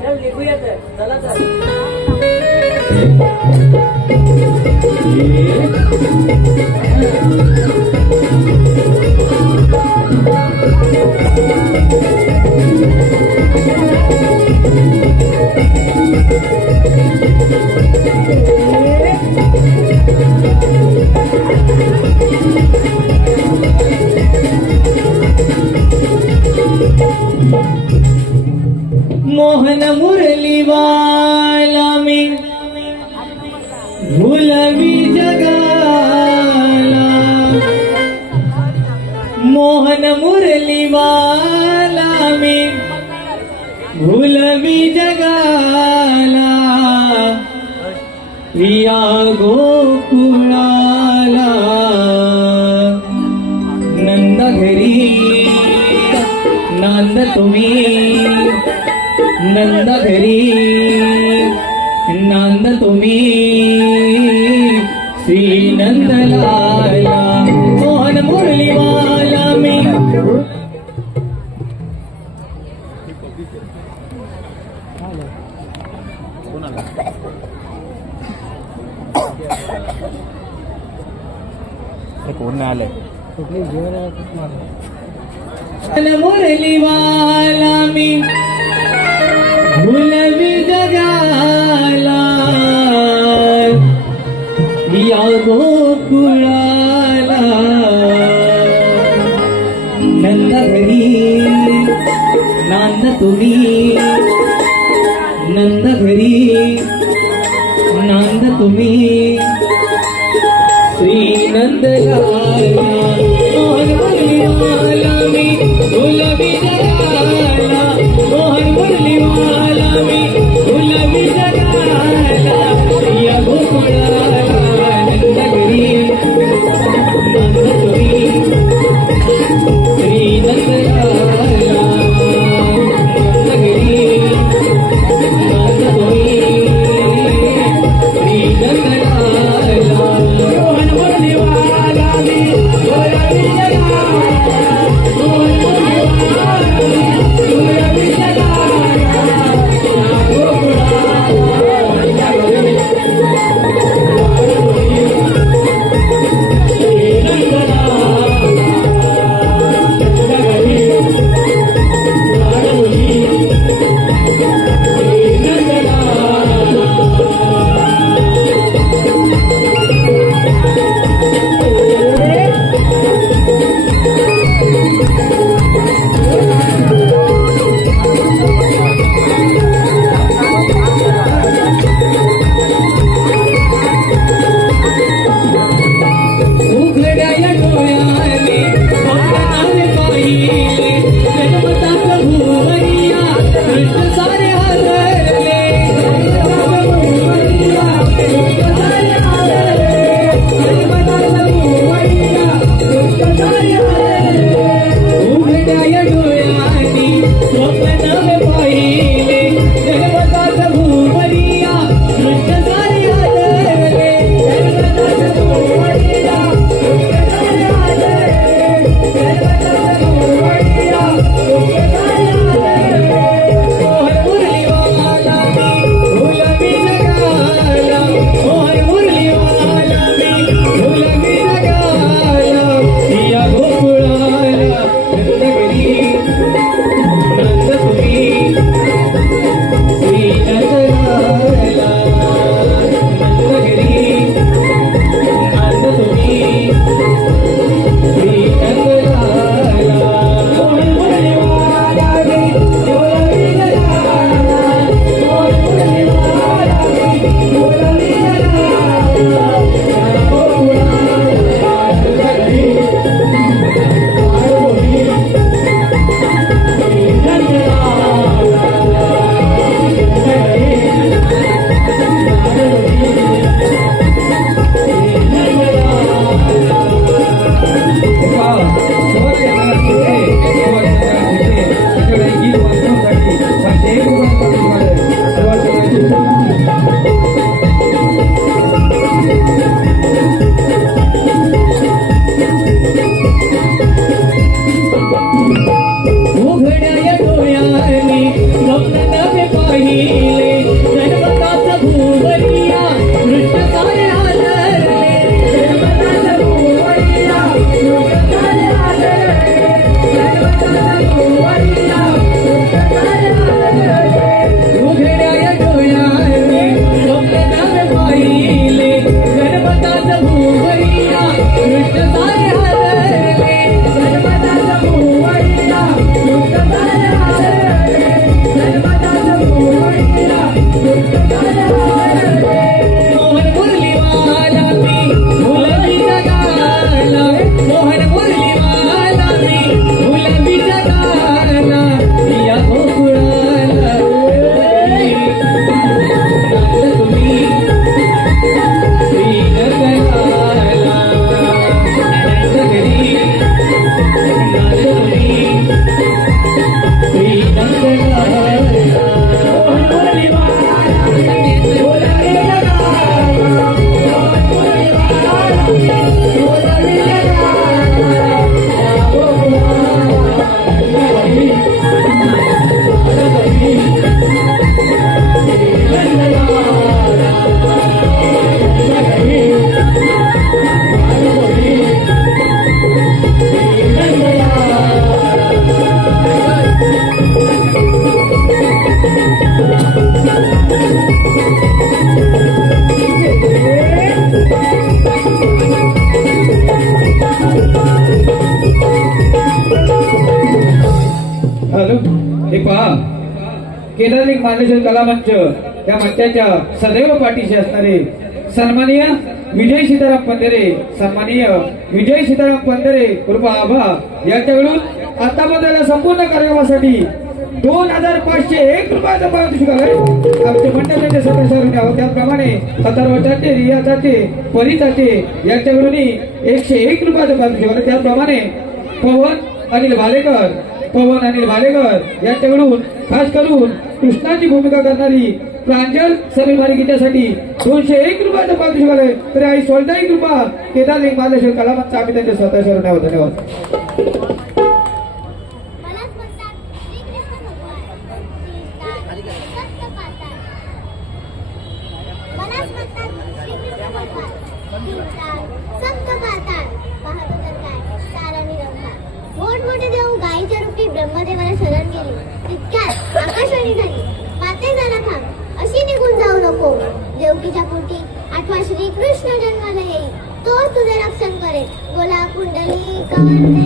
चल निघूया तर. चला चल. मोहन मुरली वाला में भुलवी जगाला. मोहन मुरली वाला में भुलवी जगाला. या गोकुळाला नंद घरी नंद तुम्ही नंद घरी नंद तुम्ही श्री नंदलाला. मोहन मुरलीवाला में कोण नाही आलंय. मुरलीवाला में भुलवी जगाला. या गोकुळाला नंद घरी नांद तुम्ही नंद घरी नांद तुम्ही श्री नंदलाला. मोहन मुरलीवाला में भुलवी जगाला. मोहन मुरलीवाला में भुलवी जगाला. या गोकुळाला नंद घरी नंद तुम्ही श्री केदारलिंग मार्लेश्वर कलामंच या मंचाच्या सदैव पाठीशी असणारे सन्माननीय विजय सीताराम पंधरे, सन्माननीय विजय सीताराम पंधरे उर्फ आभा यांच्याकडून आतापर्यंत संपूर्ण कार्यक्रमासाठी 2501 रुपयाचा पारितोषिक आहे. आमचे मंडळाचे सदस्य आहोत त्याप्रमाणे अथर्वचाचे, रियाचाचे, परिचाचे यांच्याकडून 101 रुपयाचं पारितोषिक आहे. त्याप्रमाणे पवन अनिल भालेकर यांच्याकडून खास करून कृष्णाची भूमिका करणारी प्रांजल समीर मालिकेच्यासाठी 201 रुपयाचं पारितोषिक आहे. तर आई 1 रुपया केदारलिंग मार्लेश्वर कलामंच आम्ही त्यांच्या स्वतः शरण आहोत. धन्यवाद. मोठमोठे देव गायीच्या रूपी ब्रह्मदेवाला शरण गेली. तितक्यात आकाशवाणी झाली, माते जरा थांब, अशी निघून जाऊ नको. देवकीच्या पोटी 8वा श्रीकृष्ण जन्माला येईल, तोच तुझे रक्षण करेल. बोला कुंडली कवंदे.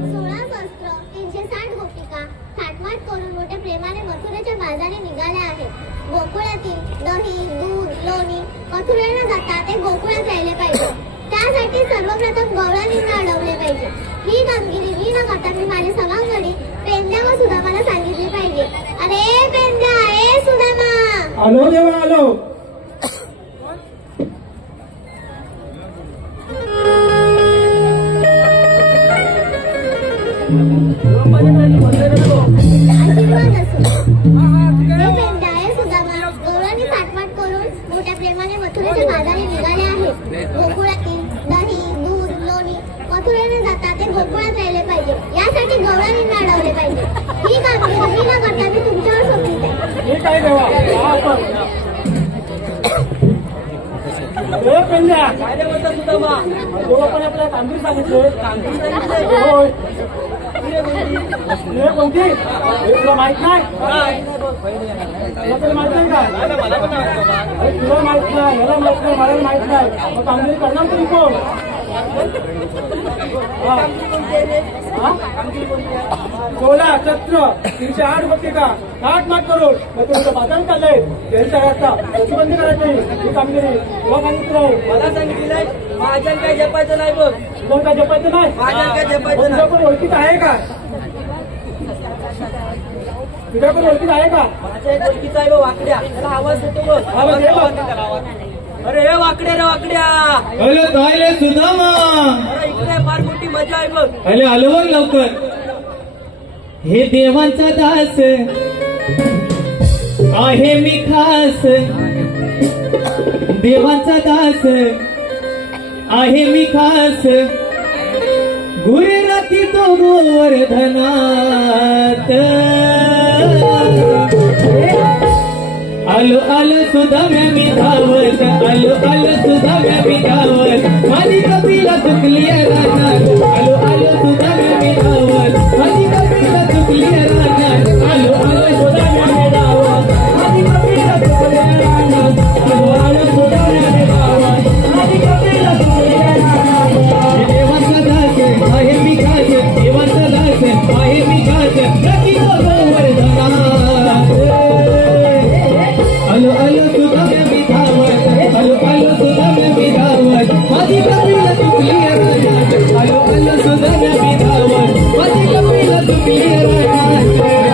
16 सहस्त्र 360 गोपिका थाटमाट करून मोठ्या प्रेमाने मथुरेच्या बाजारी निघाल्या आहेत. गोकुळातील दही, दूध, लोणी मथुरेला जाता ते गोकुळात राहिले पाहिजे. त्यासाठी सर्वप्रथम गवळणींना अडवले पाहिजे. ही कामगिरी मी न करता मी माझे सभांगडी पेंद्या व सुदामाला सांगितली पाहिजे. अरे पेंद्या, ए सुदामा, आलो देवा आलो. आशीर्वाद असो. हे पेंद्या, ए सुदामा, गवळणी थाटमाट करून मोठ्या प्रेमाने मथुरेच्या बाजारी निघाले आहेत. गोकुळातील दही, दूध, लोणी मथुरेने जाता ते गोकुळात राहिले पाहिजे. यासाठी गवळणींना अडवले पाहिजे. ही कामगिरी मी न करता मी तुमच्यावर सोपविते. काय देवा काय रे म्हणतात सुद्धा तेव्हा पण आपल्याला कामगिरी सांगितलं. कोणती तुला माहित नाही तुला माहित नाही का? तुला माहित नाही, याला माहित नाही, मला माहित नाही. मग कामगिरी करणार तुम्ही कोण? सोळा छत्र 308 गोपिका थाटमाट करून मग तुमचं बाजार चाललंय. त्यांच्या घरचा प्रतिबंध करायची ही कामगिरी तुला सांगितलं. मला सांगितलंय माझ्या काय जपायचं नाही बघ. कोण काय जपायचं नाही? माझ्या काय जपायचं तुझ्या नाही. पण ओळखीत आहे का? तुझ्या पण ओळखीत आहे का? माझ्या एक ओळखीचा आहे बघ, वाकड्या. त्याला आवाज देतो बघ. आवाज दे बघ. अरे हे वाकड्या रे वाकड्या. हॅलो ताईले सुदामा. अरे इकडे फार मोठी मजा आहे बघ. अरे आलो बघ लवकर. हे देवांचा दास आहे मी खास. देवांचा दास आहे मी खास. गुरे राखी तो गोवर्धनात. आलो आलो सुदाम्या मी धावत. आलो आलो सुदाम्या मी धावत. माझी कपिला चुकली रानात. आलो आलो सुदाम्या मी धावत. माझी कपिला चुकली रानात. आलो आलो सुदाम्या मी धावत. माझी कपिला चुकली रानात. आलो आलो सुदाम्या मी धावत. माझी कपिला चुकली रानात. देवाचा दास आहे मी खास. देवाचा दास आहे मी खास. राखी तो गोवर्धनात. आलो आलो सुदाम्या मी धावत. आलो आलो सुदाम्या मी धावत. माझी कपिला चुकली रानात. आलो आलो सुदाम्या मी धावत. माझी कपिला चुकली रानात.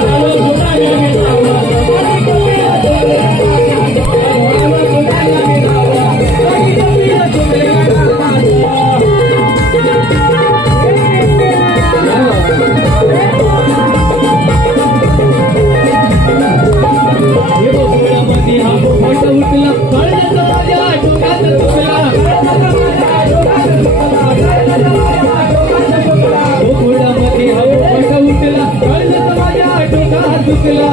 आलो सुदाम्या मी धावत. माझी कपिला चुकली रानात. आलो सुदाम्या मी धावत. माझी कपिला चुकली रानात. गोकुळामध्ये हा मोठ उठला. कळण्याचा माझ्या डोक्यात चुकला. गोकुळामध्ये हा मोठ उठला. कळण्याचा माझ्या डोक्यात चुकला.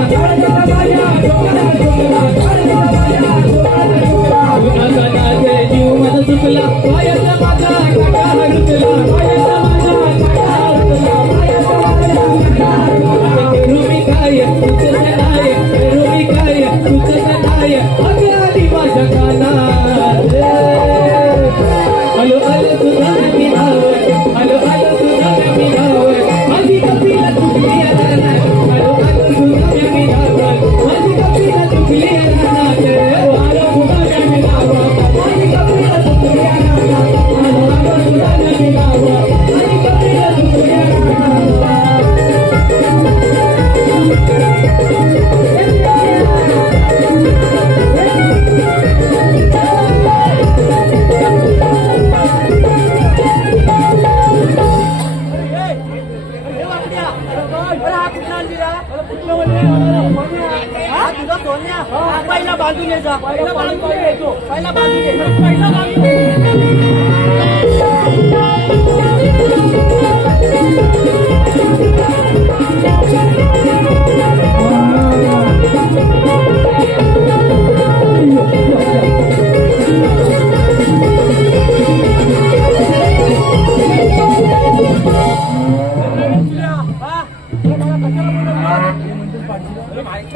कुणाचा नाच जीव माझा चुकला. पायाचा माझा काटा रुतला. पायाचा माझा काटा रुतला. करू मी काय तुझं नाही. करू मी काय तुझं नाही. अगे आली माझ्या कानात. आलो आलो तुझा मी धावत. आलो आलो तुझा मी धावत. माझी कपिला चुकली रानात. आलो आलो तुझा सोन्या हा, पहिला बांधून ये जा. पहिला बांधून येतो. पहिला बांधून ये. पहिला बांधून ये.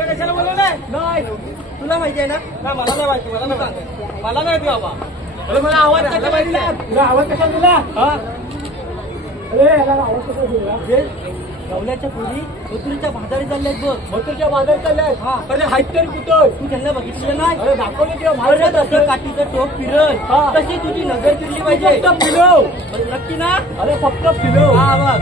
कशाला बोलवलंय? नाही तुला माहिती आहे ना? मला नाही माहिती, मला नाही सांग. मला नाही माहिती बाबा. अरे मला आवाज कसा दिला? तुला आवाज कसा दिला? हा? अरे याला आवाज कसा दिला? गवल्याच्या पुरी मथुरेच्या बाजारी चालल्यात बघ. मथुरच्या बाजारात चाललाय. हा. अरे हाईट तरी कुठं? तू त्यांना बघितलं नाही? अरे दाखवलं किंवा अरे भारत तसं काठीचं टोक फिरल हा. तशी तुझी नजर फिरली पाहिजे. फक्त फिरव. नक्की ना? अरे फक्त फिरव. हा बघ.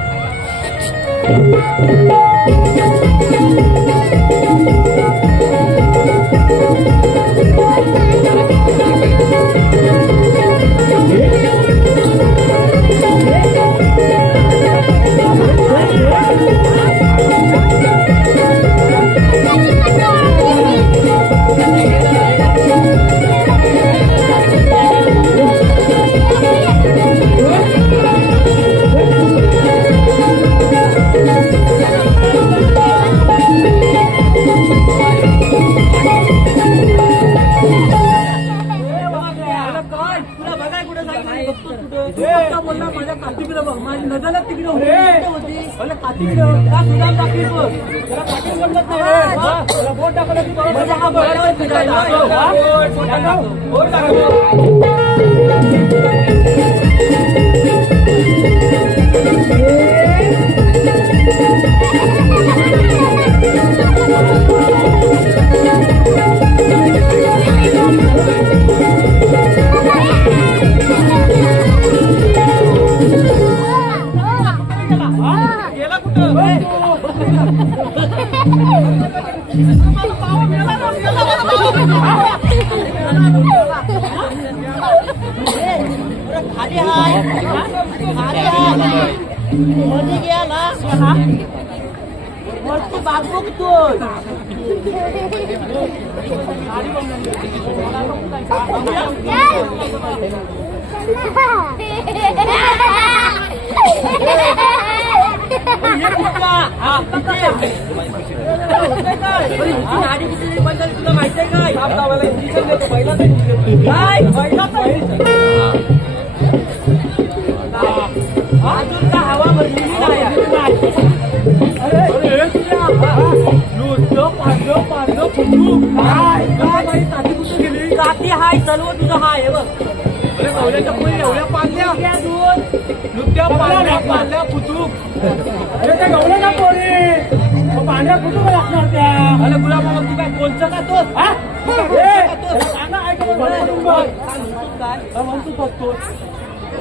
माझी नजर तिकडे होती. काठीकडं का सुद्धा दाखवी बघ. त्याला काठी समजत नाही रे. बोट दाखवलं की गेला कुठं? खाली हाय मध्ये गेला वरती बाग बघतोय. तुला माहिती आहे काय? अजून का हवा भरलेली नाही. काठी हाय सर्व तुझं हाय बघ. अरे गवल्याच्या पुढे एवढ्या पांढऱ्या नुकत्या पांढऱ्या पुचूक. अरे त्या गवल्याच्या पोरी पांढऱ्या पुचूक लागणार त्या. अरे गुलाबा तू काय कोणचं का तो? काय म्हणतो फक्तो?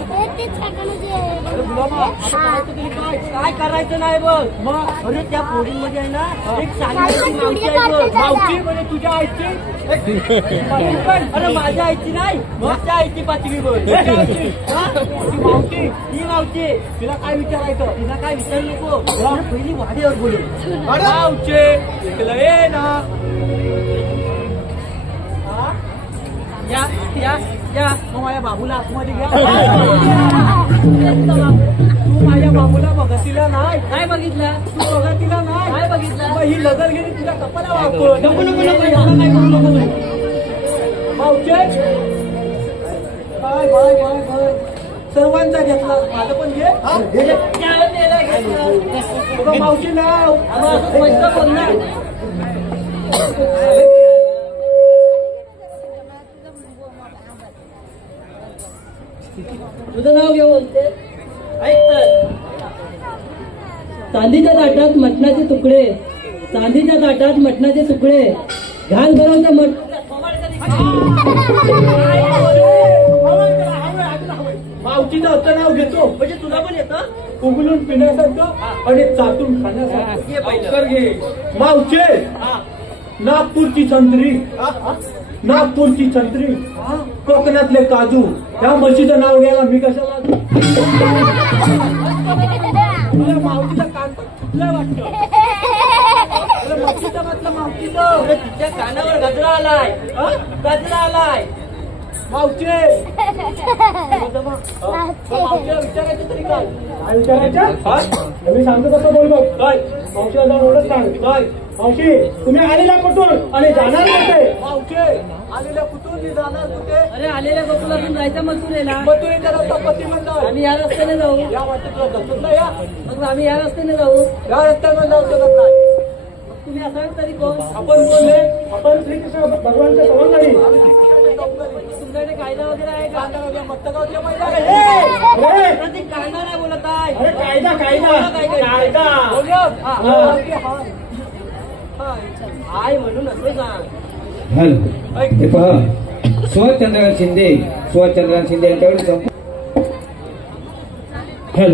अरे गुलाबा काय करायचं नाही बघ. मग अरे त्या पोरींमध्ये आहे ना एक चांगली मावशी आहे बघ. मावशी म्हणजे तुझ्या आईची? अरे माझ्या आईची नाही माझ्या आईची पाचवी बघ. मावशी ही मावशी तिला काय विचारायचं? तिला काय विचारू नको. पहिली वाड्यावर बोलू. मावशे तिला ये ना. या या या मग माझ्या बाबूला आतमध्ये घ्या. तू माझ्या बाबूला बघतीला नाही. काय बघितलं? तू बघतीला नाही. काय बघितलं? मग ही नजर गेली तुझ्या कपाला वापर. नको नको नको एवढं काय करू नको तू. मावशे बाय बाय बाय बाय. सर्वांचा घेतला माझं पण घे. मावशी नाव पैसा बोलणार. तुझं नाव घेऊ बोलते. ऐक तर. चांदीच्या ताटात मटणाचे तुकडे. चांदीच्या ताटात मटणाचे तुकडे. घाल भरवता मट. मावशीचं असं नाव घेतो म्हणजे तुला पण येतं. उगलून पिण्यासारखं आणि चाटून खाण्यासारखं. घे मावशे. नागपूरची संत्री. नागपूरची संत्री. कोकणातले काजू. ह्या म्हशीचं नाव घ्यायला मी कशाला? मावशीचा कान पण फुटलाय वाटतं. अरे तुझ्या कानावर गजरा आलाय. गजरा आलाय. मावचे मावशीला विचारायचं तरी काय? काय विचारायचं? मी सांगतो तसं बोल बघ. काय मावशीला जाऊन एवढंच सांग. काय मावशी तुम्ही आलेला कुठून आणि जाणार कुठे? मावशे आलेल्या कुठून मी जाणार कुठे? अरे आलेल्या गोकुळातून जायचं मथुरेला. मग तू इथे रस्ता पती म्हणतो आम्ही या रस्त्याने जाऊ. या वाटेत दसून ना या मग आम्ही या रस्त्याने जाऊ. या रस्त्याने जाऊ शकत नाही. तुम्ही असाल तरी कोण? आपण बोलले आपण श्रीकृष्ण भगवानच्या सवंगडी. तुमच्याकडे कायदा वगैरे आहे का? मत्तगावच्या मैदान प्रतीक कायदा नाही बोलत आहे. अरे कायदा कायदा कायदा आय म्हणून असं सांग. हल हे पहा सुभाषचंद्रकांत शिंदे यांच्याकडे हल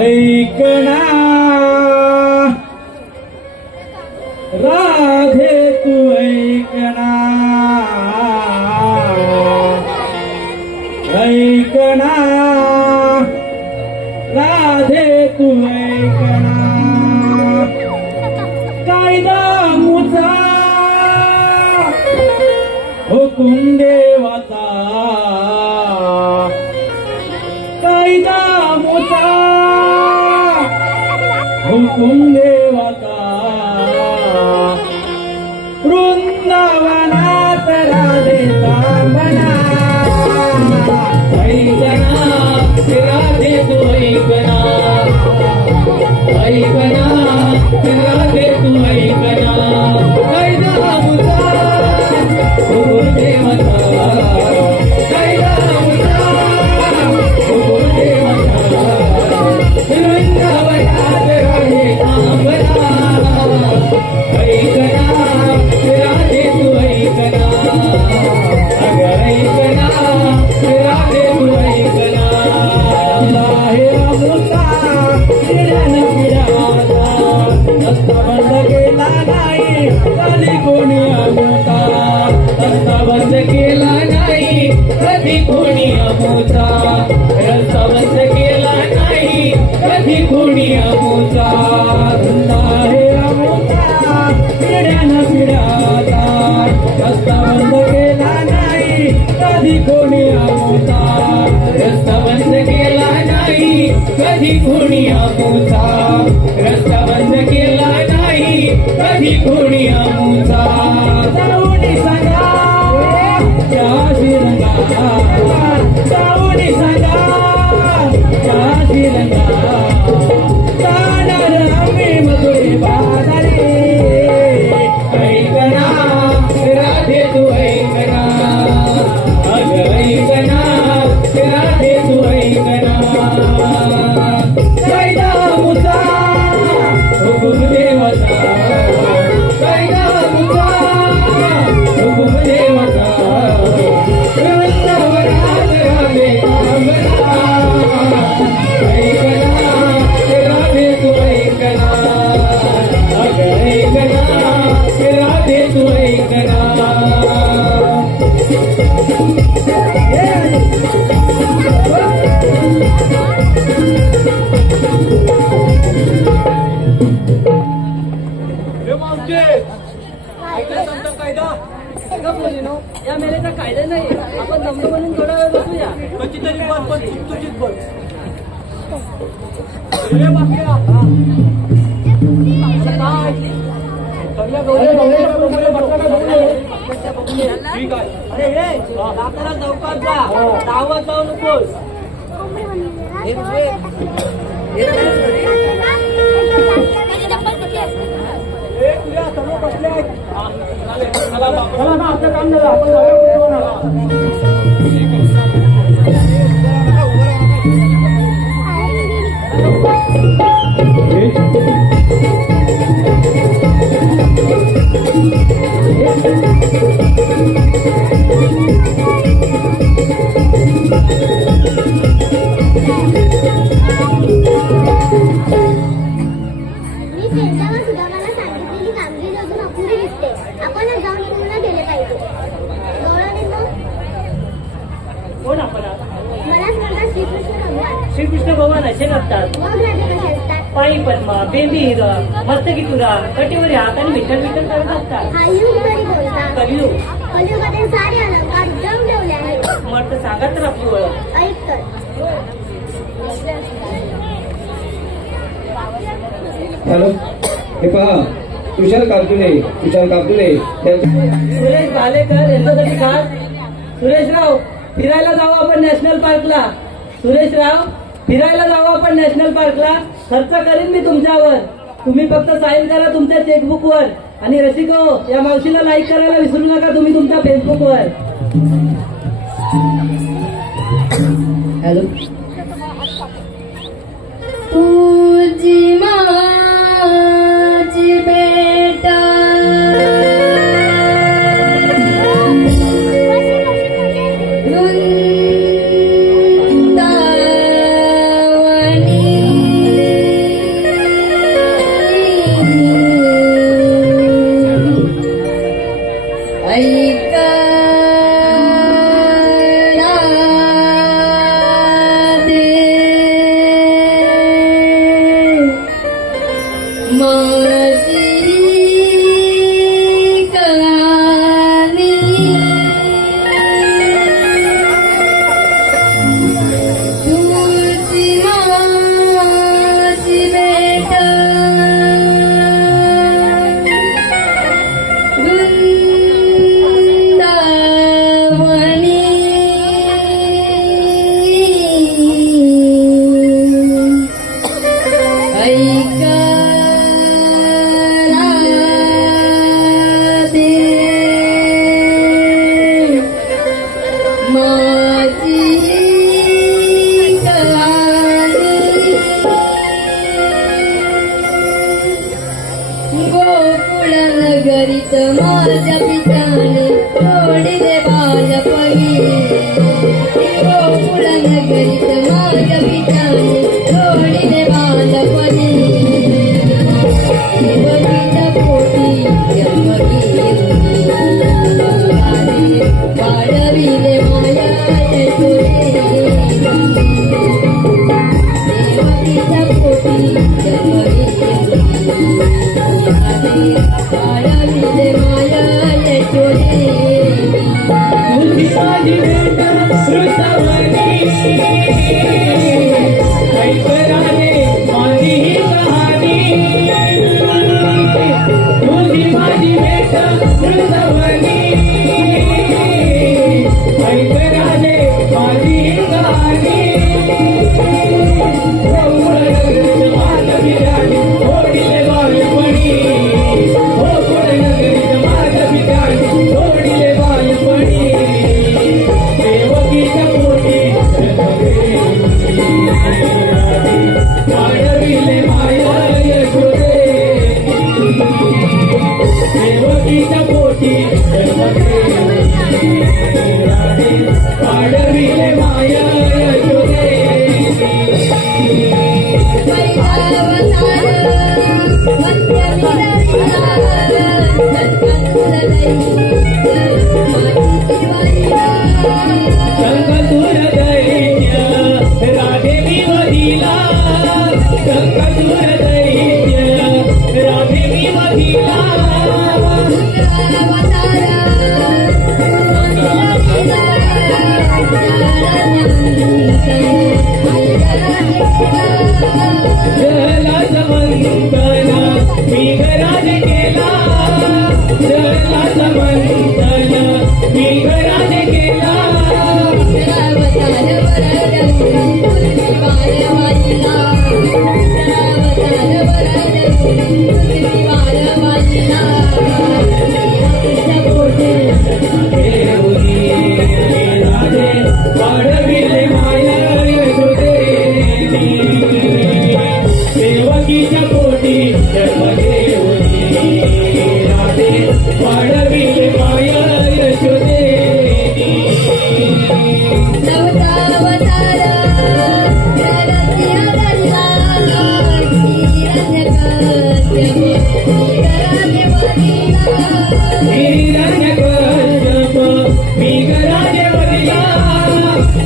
ऐकना राधे तू ऐकना राधे तू ऐकना कायदा मुचा हुकुम देवाचा कायदा मुचा हुकुम देवाचा वृंदावनात राधेचा मना ऐकना राधे तू ऐकना राधे तू ऐकना कायदा मुचा हुकुम देवाचा कायदा मुचा हुकुम देवाचा वृंदावनात राधेचा मना ऐकना राधे तू ऐकना अगं ऐकना राधे तू ऐकना आहे अमृता फिरानं फिराता रस्ता बंद केला नाही कधी कोणी अमृता रस्ता बंद केला नाही कधी कोणी अमृता रस्ता बंद केला नाही कधी कोणी अमृता आहे अमृता फिरानं फिराता रस्ता बंद केला नाही कधी कोणी अमृता रस्ता बंद केला नाही कधी कोणी अमृता रस्ता बंद केला नाही कधी कोणी अमृता जाऊनी सांगा श्रीरंगा जाऊनी सांगा श्रीरंगा जाणार आम्ही मधुरे बाजारे ऐकना राधे तू ऐकना अगं ऐकना राधे तू ऐकना कायदा मुचा हुकुम देवाचा कायदा मुचा हुकुम देवाचा वृंदावनात राधेचा मना ऐकना राधे तू ऐकना अगं ऐकना राधे तू ऐकना हे मावशे ऐकलं तुमचा कायदा का बोलिनो या मेलेचा कायदा नाही. आपण जमलो म्हणून थोडा वेळ बसूया. कशी तरी बस पण तुझीच बस हे बापऱ्या ठीक आहे. अरे हे दाताला चौकात जा. दावत जाऊ नकोस. तुझ्या समोर बसले आहेत. चला ना आपलं काम झालं आपण जाऊया मी त्यांच्यावर सुद्धा मला सांगितलेली कामगिरी अजून अपुरी दिसते. आपणच जाऊन पूर्ण केले पाहिजे. गौरवने कोण आपण? मलाच म्हणतात श्रीकृष्ण भगवान. श्रीकृष्ण भगवान असे करतात. मग राजे कसे असतात? पायी पद्मा बेबी हिरा मस्तकी तुरा कटीवरी हाताने विठ्ठल विठ्ठल करत असतात. हा युग तरी बोलता. कलियुग कलियुगातील सारे अलंकार जम ठेवले आहेत. मग तर सांगा तर आपली ओळख. ऐक तर. हॅलो, हे पहा तुषार कारतुले सुरेश भालेकर यांच्यासाठी खास. सुरेशराव फिरायला जाऊ आपण नॅशनल पार्कला. सुरेशराव फिरायला जाऊ आपण नॅशनल पार्कला. खर्च करीन मी तुमच्यावर. तुम्ही फक्त साईन करा तुमच्या चेकबुकवर. आणि रसिको या मावशीला लाईक करायला विसरू नका तुम्ही तुमच्या फेसबुकवर. हॅलो, तुझी माझी बेटा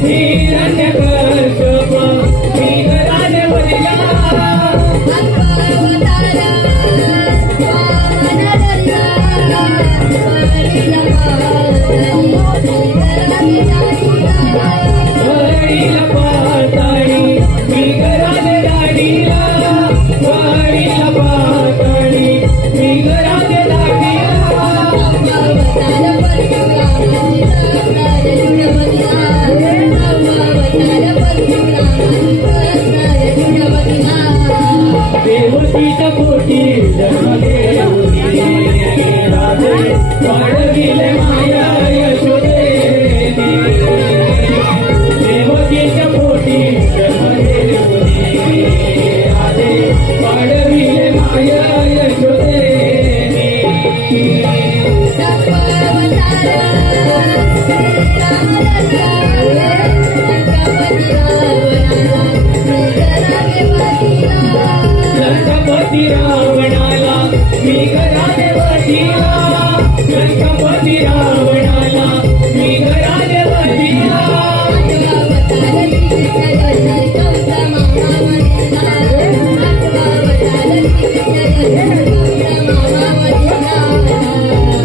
हिरण्यकश्यप गणपती रावणाला मी घराने बसला, गणपती रावणाला मी घराने बसला.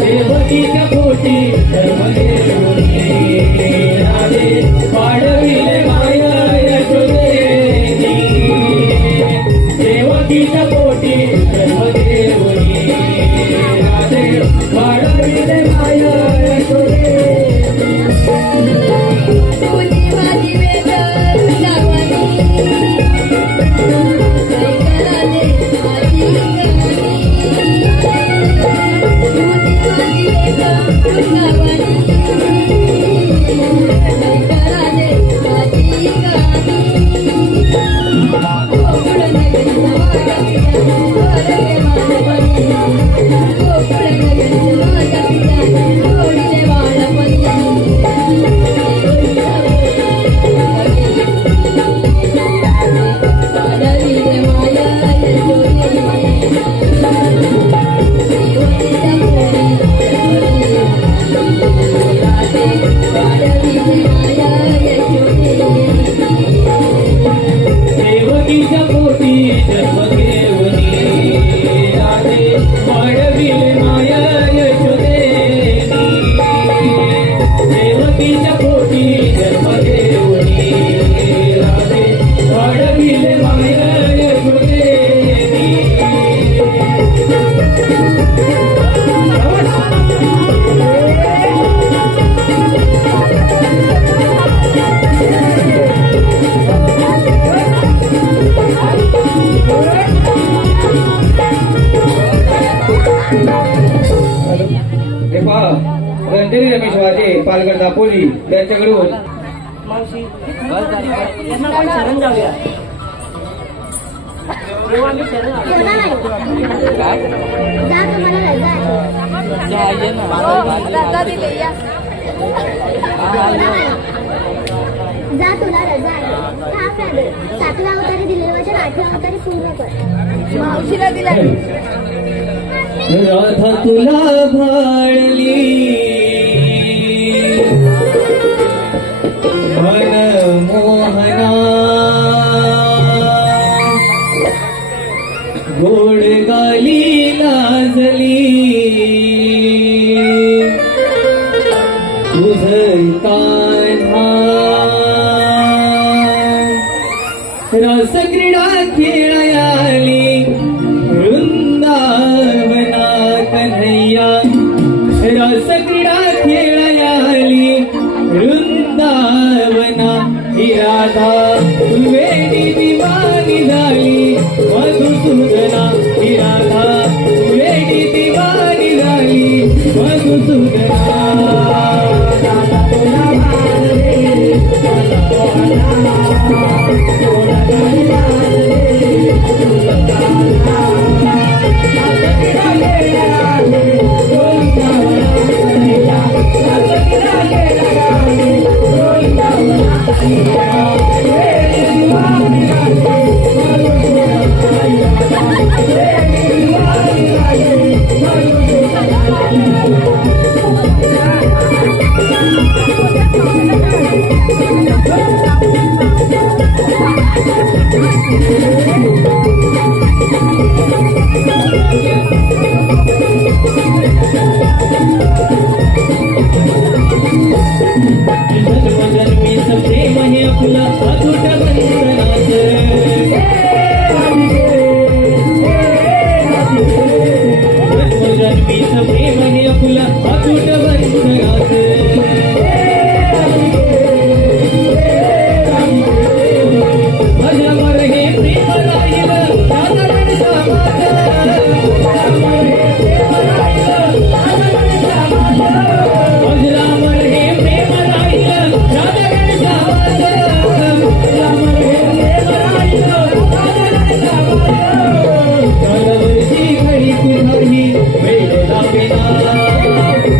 देवकीच्या पोटी धर्मदेवनी राधे वाढविले माया यशोदेवी. देवकीच्या पोटी धर्मदेवनी राधे वाढविले माया यशोदेवी. देवकीच्या पोटी धर्मदेवनी राधे वाढविले माया यशोदेवी. देवकीच्या पोटी धर्मदेवनी राधे वाढविले माया यशोदेवी. रणदेवी रमेश वाजे पालघर दापोली त्यांच्याकडून मावशी यांना पण शरण जाऊया. जेव्हा मी शरण जा तुम्हाला रजा आहे. जा तुला रजा आहे. थांब ना बे. 7व्या अवतारी दिलेलं वचन 8व्या अवतारी पूर्ण कर. मावशीला दिला राधा तुला भाळली मनमोहना गोड गाली लाजली तुझ कान्हा रस क्रीडा खेळायाली वृंदावना कन्हैया रस क्रीडा खेळायाली वृंदावना. ही राधा वेडी दिवानी झाली मधुसूदना. ही राधा वेडी दिवानी झाली मधुसूदना. रजा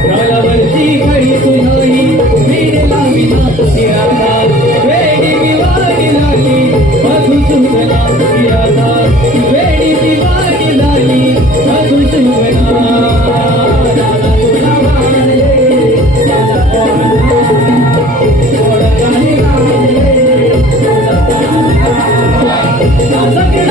कालावरती घडी तुझाही वीड लाविना निराधा वेडी दिवाळी झाली मधुसूदना निराधा वेडी दिवाळी झाली मधुसूदना I'll